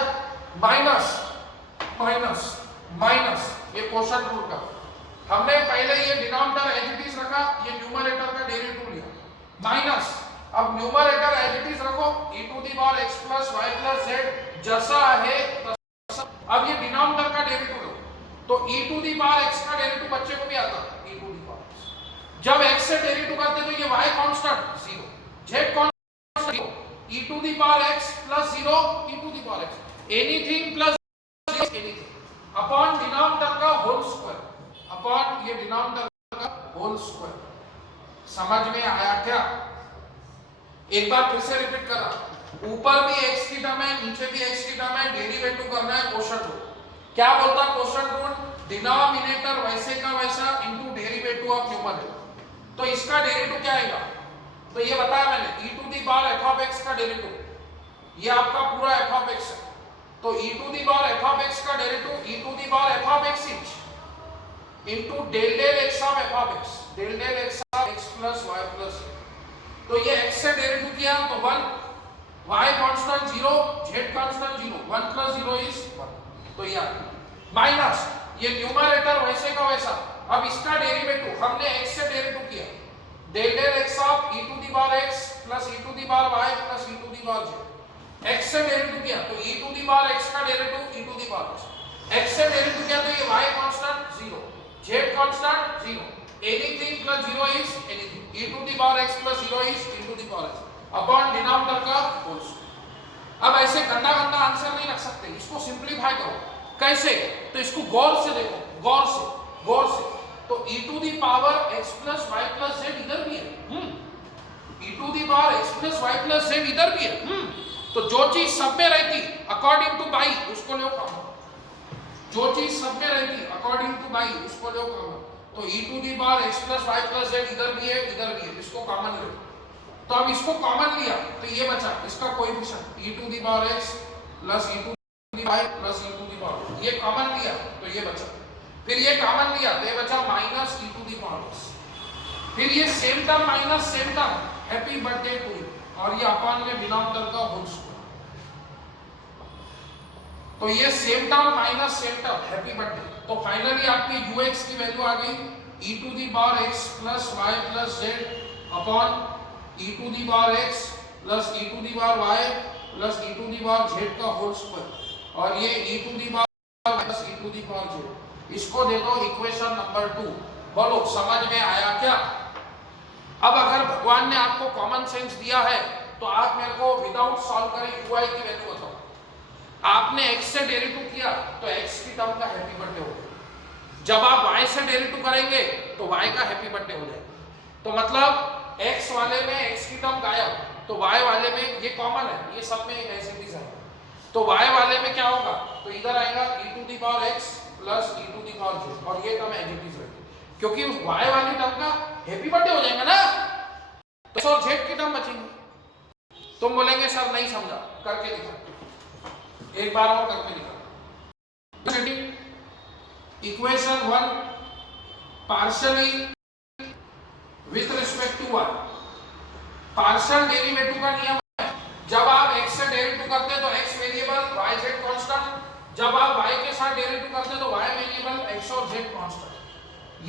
माइनस माइनस माइनस, ये क्वोशंट रूल का। हमने पहले ये डिनोमिनेटर एज इट इज रखा, ये न्यूमरेटर का डेरिवेटिव लिया, माइनस, अब न्यूमरेटर एज इट इज रखो, e to the power x plus y plus z जैसा है तसा। अब ये डिनोमिनेटर का डेरिवेटिव लो, तो e to the power x का डेरिवेटिव बच्चे को भी आता है, e टू दी पावर। जब x से डेरिवेटिव करते तो ये y constant 0, z constant 0, e to the power x plus 0, e to the power x, anything plus anything upon denominator का होल स्क्वायर, अपॉन ये डिनोमिनेटर का होल स्क्वायर। समझ में आया क्या? एक बार फिर से रिपीट कर रहा, ऊपर भी x की टर्म है नीचे भी x की टर्म है, डेरिवेटिव करना है क्वोशंट रूल। क्या बोलता क्वोशंट रूल? डिनोमिनेटर वैसे का वैसा इनटू डेरिवेटिव ऑफ न्यूमरेटर। तो इसका डेरिवेटिव क्या आएगा? तो ये बताया मैंने, e to the power f of x का डेरिवेटिव, ये आपका पूरा f ऑफ x है, तो e to the power f of x का derivative e to the power f of x into del del x of f of x, del del x of x plus y plus. तो ये x से derivative किया तो 1, y constant 0, z constant 0, 1 plus 0 is 1। तो ये minus, ये numerator वैसे का वैसा, अब इसका डेरिवेटिव हमने x से डेरिवेटिव किया, del del x of e to the power x plus e to the power y plus e to the power z। x से डेरिवेटिव किया तो e to the power x का derivative e to the power x से derivative किया तो ये y constant 0, z constant 0, anything plus 0 is anything, e to the power x plus 0 is e to the power x upon denominator का whole square. अब ऐसे गंदा गंदा answer नहीं रख सकते, इसको सिंपलीफाई करो। कैसे? तो इसको गौर से देखो, गौर से, गौर से। तो e to the power x plus y plus z इधर भी है, e to the power x plus y plus z इधर भी है। तो जो चीज सब में रहती अकॉर्डिंग टू बाई उसको लो कॉमन, जो चीज सब में रहती अकॉर्डिंग टू बाई उसको लो कॉमन। तो e to the power x plus y plus z इधर भी है इधर भी है, इसको कॉमन लो। तो अब इसको कॉमन लिया तो ये बचा इसका coefficient e to the power x plus e to the power plus e to the power, ये कॉमन लिया तो ये बचा। फिर ये कॉमन लिया तो ये बचा minus e to the power, फिर ये same term minus same term, happy birthday to you, और ये अपॉन में डिनोमिनेटर का होल स्क्वायर। तो ये same term minus same term, happy birthday. तो फाइनली आपकी ux की वैल्यू आ गई e to the power x plus y plus z upon e to the power x plus e to the power y plus e to the power z का whole square, और ये e to the power minus e to the power z। इसको दे दो equation number 2। बोलो समझ में आया क्या? अब अगर भगवान ने आपको कॉमन सेंस दिया है तो आप मेरे को विदाउट सॉल्व करे ui की वैल्यू बताओ। आपने x से डेरिवेटिव किया तो x की टर्म का हैप्पी बर्थडे हो जाएगा, जब आप y से डेरिवेटिव करेंगे तो y का हैप्पी बर्थडे हो जाएगा। तो मतलब x वाले में x की टर्म गायब, तो y वाले में ये कॉमन है, ये सब में ऐसे ही है। तो y वाले में क्या होगा? तो इधर आएगा e to the power x plus e to the power z, और ये टर्म एज इट इज रहेगी, क्योंकि उस y वाली टर्म का हैप्पी बर्थडे हो जाएगा ना। तो और जेड की टर्म बचेंगे। तुम बोलेंगे सर नहीं समझा, करके दिखा, एक बार और करके दिखा। Equation 1 partially with respect to y, partial derivative का नियम है, जब आप x से डेरिवेटिव करते हैं तो x variable, y z constant, जब आप y के साथ डेरिवेटिव करते हैं तो y वेरिएबल, x और z कांस्टेंट।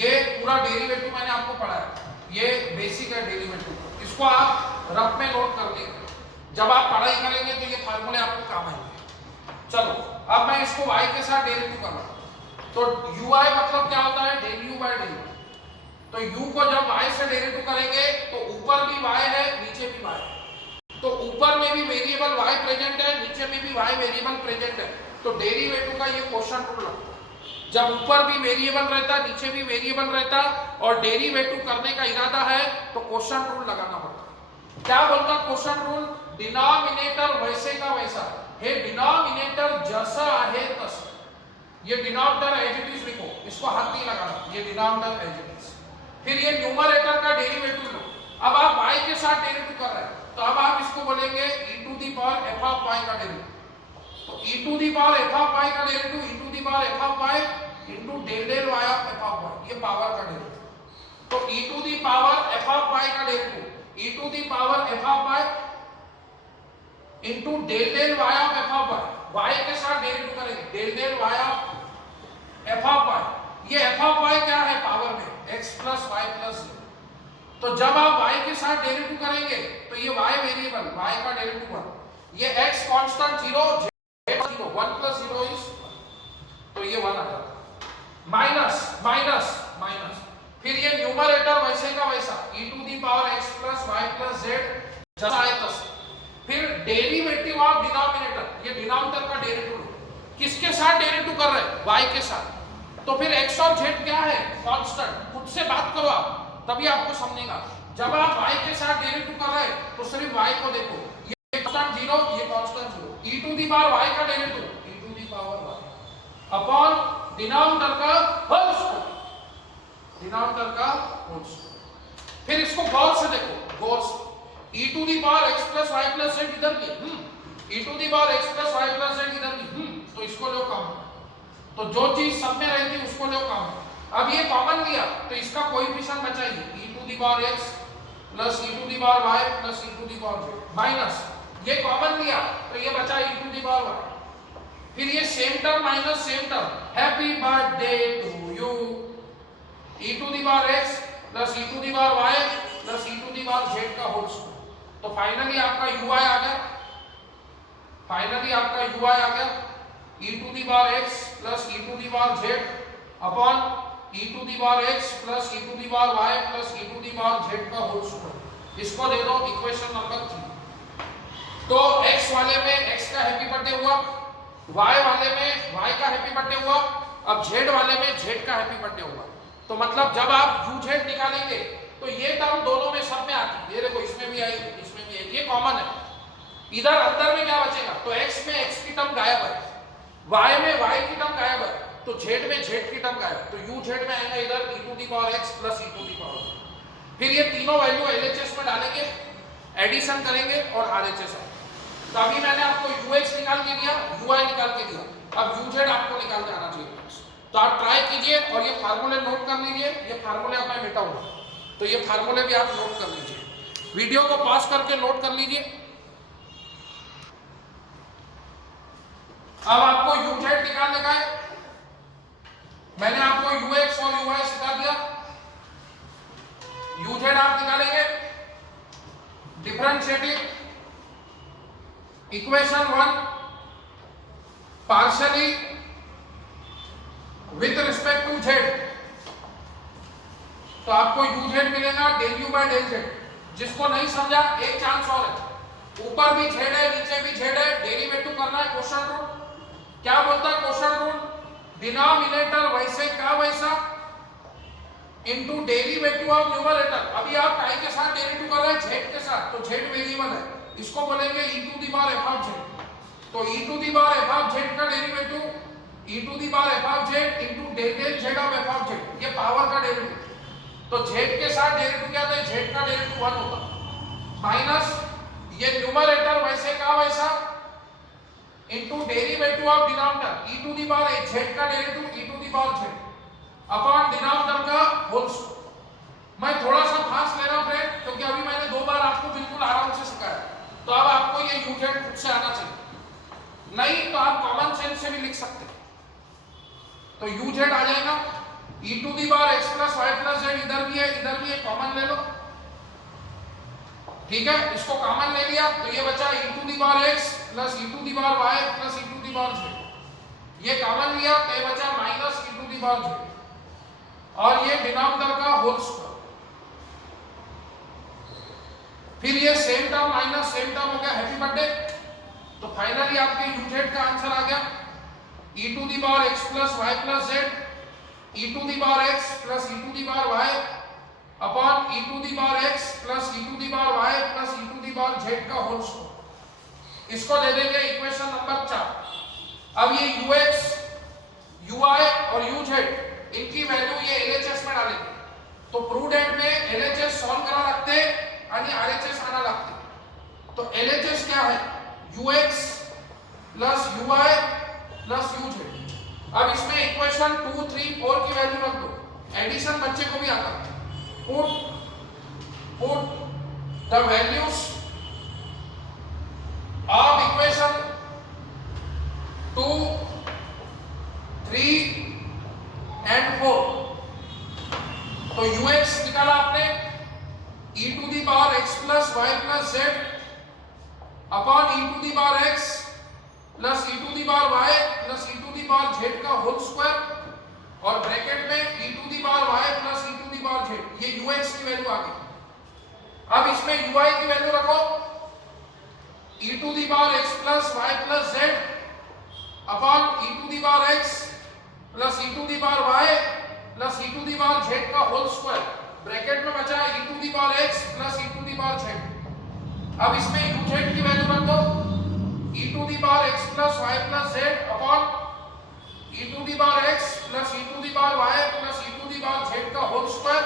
ये पूरा डेरिवेटिव मैंने आपको पढ़ाया, ये बेसिक है डेरिवेटिव, इसको आप रफ में नोट कर लीजिए, जब आप पढ़ाई करेंगे तो ये फार्मूले आपको काम आएंगे। चलो अब मैं इसको y के साथ डेरिवेटिव कर रहा हूं, तो ui मतलब क्या होता है, del u by del y। तो u को जब y से डेरिवेटिव करेंगे तो ऊपर भी y है, नीचे भी y है, तो ऊपर में भी वेरिएबल y प्रेजेंट है, नीचे में भी y वेरिएबल प्रेजेंट है, तो डेरिवेटिव का ये क्वेश्चन रूल लगता है, जब ऊपर भी वेरिएबल रहता है, नीचे भी वेरिएबल रहता और डेरिवेटिव करने का इरादा है तो क्वेश्चन रूल लगाना पड़ता है। क्या बोलता क्वेश्चन रूल, डिनोमिनेटर वैसे का वैसा, हे डिनोमिनेटर जैसा है तसा, ये डिनोमिनेटर एज इट इज लिखो, इसको हाथ नहीं लगाना, ये डिनोमिनेटर एज इट इज। फिर ये न्यूमरेटर का डेरिवेटिव लो, अब आप y के साथ डेरिवेटिव कर रहे हैं तो अब आप इसको बोलेंगे e to the power f of y का डेरिवेटिव, तो e to the power f of y का derivative e to the power f of y into del del y of f of y, ये power का derivative, तो e to the power f of y का derivative e to the power f of y into del del y of f of y, y के साथ derivative करेंगे del del y of f of y, ये f of y क्या है power में x plus y plus z, तो जब आप y के साथ डेरिवेटिव करेंगे तो ये y वेरिएबल, y का डेरिवेटिव 1, ये x constant 0, z 0, 1 plus 0 is, तो ये 1 आ जाता है, माइनस माइनस माइनस, फिर ये न्यूमरेटर वैसे का वैसा e to the power x plus y plus z जैसा है तैसा, फिर डेरिवेटिव ऑफ डिनोमिनेटर, ये डिनोमिनेटर का डेरिवेटिव किसके साथ डेरिवेटिव कर रहे हैं, y के साथ, तो फिर x और z क्या है कांस्टेंट, खुद से बात करो आप तभी आपको समझेगा। जब आप y के साथ डेरिवेटिव कर रहे हैं तो सिर्फ y को देखो, ये कांस्टेंट 0, ये constant 0, e to the power y का derivative e to the power y upon denominator का होल स्क्वायर, डिनोमिनेटर का होल स्क्वायर। फिर इसको गौर से देखो, गौर से, e to the power x plus y plus z इधर की, e to the power x plus y plus z इधर की, तो इसको लो कॉमन, तो जो चीज सब में रहती है उसको लो कॉमन। अब ये कॉमन लिया तो इसका कोएफिशिएंट बचाइए, e to the power x plus e to the power y plus e to the power z minus, ये कॉमन लिया तो ये बचा e to the power y, फिर ये same term minus same term, happy birthday to you, e to the power x plus e to the power y plus e to the power z का whole square, तो finally आपका ui आ गया, finally आपका ui आ गया e to the power x plus e to the power z upon e to the power x plus e to the power y plus e to the power z का whole square, इसको दे दो equation number 3। तो x वाले में x का happy birthday हुआ, y वाले में y का हैप्पी बर्थडे हुआ, अब z वाले में z का हैप्पी बर्थडे हुआ, तो मतलब जब आप u z निकालेंगे तो ये टर्म दोनों में सब में आती है, ये देखो इसमें भी आई इसमें भी आई, ये कॉमन है, इधर अंदर में क्या बचेगा, तो x में x की टर्म गायब है, y में y की टर्म गायब है, तो z में z की टर्म गायब, तो u z में आएगा इधर e to the power x plus e to the power, फिर ये तीनों वैल्यू LHS में डालेंगे, एडिशन करेंगे और RHS आएगा। तो अभी मैंने आपको ux निकाल के दिया, ui निकाल के दिया, अब uz आपको निकाल के आना चाहिए, तो आप ट्राई कीजिए और ये फार्मूले नोट कर लीजिए, ये फार्मूले आप मैं मिटाऊंगा, तो ये फार्मूले भी आप नोट कर लीजिए, वीडियो को पॉज करके नोट कर लीजिए। अब आपको uz निकालने का है, मैंने आपको ux और uy सिखा दिया, uz आप निकालेंगे, differentiating equation 1 partially with respect to z, तो आपको uz मिलेगा del u by del z, जिसको नहीं समझा एक चांस और है, ऊपर भी z है नीचे भी z है, डेरिवेटिव करना है, क्वेश्चन रूल क्या बोलता है, क्वेश्चन रूल डिनोमिनेटर वैसे का वैसा इनटू डेरिवेटिव ऑफ न्यूमरेटर, अभी आप y के साथ डेरिवेटिव कर रहे हैं z के साथ, तो z वेरिएबल है, इसको बोलेंगे e to the power f of z, तो e to the power f of z का derivative e to the power f of z into del del z of f of z, ये power का derivative, तो z के साथ derivative क्या था, z का डेरिवेटिव 1 होता, माइनस ये न्यूमरेटर वैसे का वैसा into derivative of denominator e to the power h, z का derivative e to the power z upon denominator का होल स्क्वायर। मैं थोड़ा सा खास ले रहा हूं फ्रेंड, क्योंकि अभी मैंने 2 बार आपको बिल्कुल आराम से सिखाया, तो अब आपको ये u z खुद से आना चाहिए, नहीं तो आप कॉमन सेंस से भी लिख सकते हैं। तो u z आ जाएगा e to the power x plus y plus z, इधर भी है कॉमन ले लो, ठीक है। इसको कॉमन ले लिया तो ये बचा e to the power x plus e to the power y plus e to the power z, ये कॉमन लिया तो ये बचा minus e to the power z और ये डिनोमिनेटर का होल स्क्वायर। फिर ये same term minus same term हो गया, हैप्पी बर्थडे। तो फाइनली आपके uz का आंसर आ गया e to the power x plus y plus z, e to the power x plus e to the power y upon e to the power x plus e to the power y plus e to the power z का whole square. इसको दे देंगे equation number 4। अब ये ux, uy और uz इनकी value ये LHS में डालेंगे, तो प्रूडेंट में LHS सॉल्व करा रखते आणि RHS आना लगते। तो LHS क्या है ux plus uy plus uz। अब इसमें इक्वेशन 2, 3, 4 की वैल्यू रख दो, एडिशन बच्चे को भी आता है। put the values of equation 2, 3 and 4। तो ux निकाला आपने e to the power x plus y plus z upon e to the power x plus e to the power y plus e to the power z का whole square और bracket में e to the power y plus e to the power z, ये ux की value आ गई। अब इसमें uy की वैल्यू रखो e to the power x plus y plus z upon e to the power x plus e to the power y plus e to the power z का whole square, bracket में बचा e to the power x plus e to the power z। अब इसमें uz की value रख दो e to the power x plus y plus z upon e to the power x plus e to the power y plus e to the power z का whole square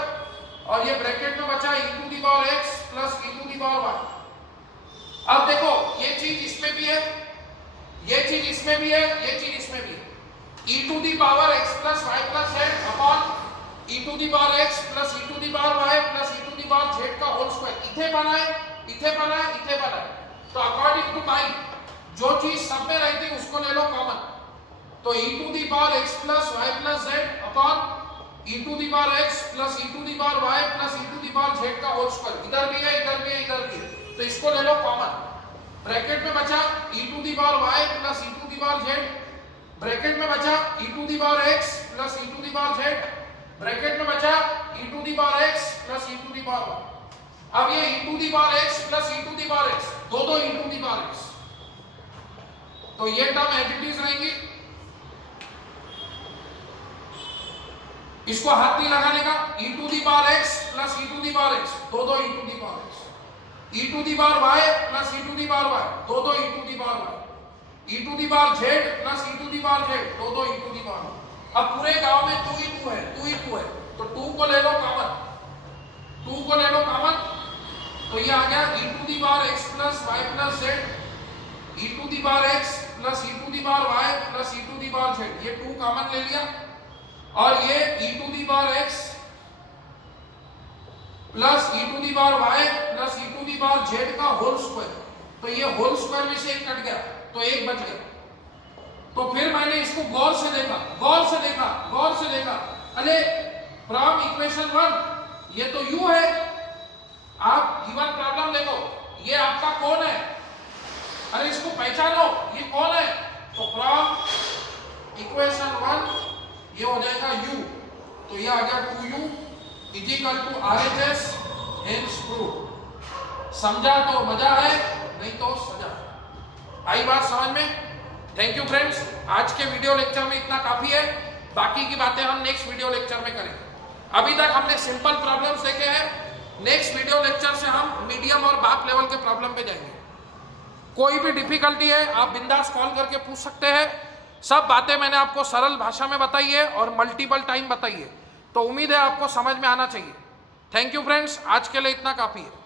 और ये bracket में बचा e to the power x plus e to the power y। अब देखो ये चीज इसमें भी है, ये चीज इसमें भी है, ये चीज इसमें भी है। e to the power x plus y plus z upon e to the power x plus e to the power y plus e to the power z का होल स्क्वायर। इथे बनाए, इथे बनाए, इथे बनाए, तो अकॉर्डिंग टू माइंड जो चीज सब में रहती है उसको ले लो कॉमन। तो e to the power x plus y plus z upon e to the power x plus e to the power y plus e to the power z का होल स्क्वायर। इधर भी है, इधर भी है, इधर भी है, तो इसको ले लो कॉमन। ब्रैकेट में बचा e to the power y plus e to the power z, bracket में बचा e to the power x plus e to the power z, bracket में बचा e to the power x plus e to the power y। अब ये e to the power x plus e to the power x, दो e to the power x, तो ये term as it is रहेंगी। इसको हाथ नहीं लगाने का, e to the power x plus e to the power x, दो e to the power x, e to the power y plus e to the power y, दो e to the power y, e to the power z plus e to the power z, दो e to the power. अब पूरे गांव में 2 ही 2 है, 2 ही 2 है, तो 2 को ले लो कॉमन, 2 को ले लो कॉमन, तो ये आ गया e to the power x plus y plus z, e to the power x plus e to the power y plus e to the power z, ये 2 कॉमन ले लिया और ये e to the power x plus e to the power y plus e to the power z का whole square, तो ये whole square में से एक कट गया तो एक बच गया। तो फिर मैंने इसको गौर से देखा, गौर से देखा, गौर से देखा, अरे फ्रॉम इक्वेशन 1 ये तो u है, आप गिवन प्रॉब्लम देखो, ये आपका कौन है, अरे इसको पहचानो ये कौन है, तो फ्रॉम इक्वेशन 1 ये हो जाएगा u, तो ये आ गया 2u is equal to RHS hence prove. समझा तो मजा है, नहीं तो सजा। आई बात समझ में? थैंक यू फ्रेंड्स, आज के वीडियो लेक्चर में इतना काफी है, बाकी की बातें हम नेक्स्ट वीडियो लेक्चर में करेंगे। अभी तक हमने सिंपल प्रॉब्लम्स देखे हैं, नेक्स्ट वीडियो लेक्चर से हम मीडियम और बाप लेवल के प्रॉब्लम पे जाएंगे। कोई भी डिफिकल्टी है आप बिंदास कॉल करके पूछ सकते हैं, सब बातें मैंने आपको सरल भाषा में बताई है और मल्टीपल टाइम बताई है, तो उम्मीद है आपको समझ में आना चाहिए। थैंक यू फ्रेंड्स, आज के लिए इतना काफी है।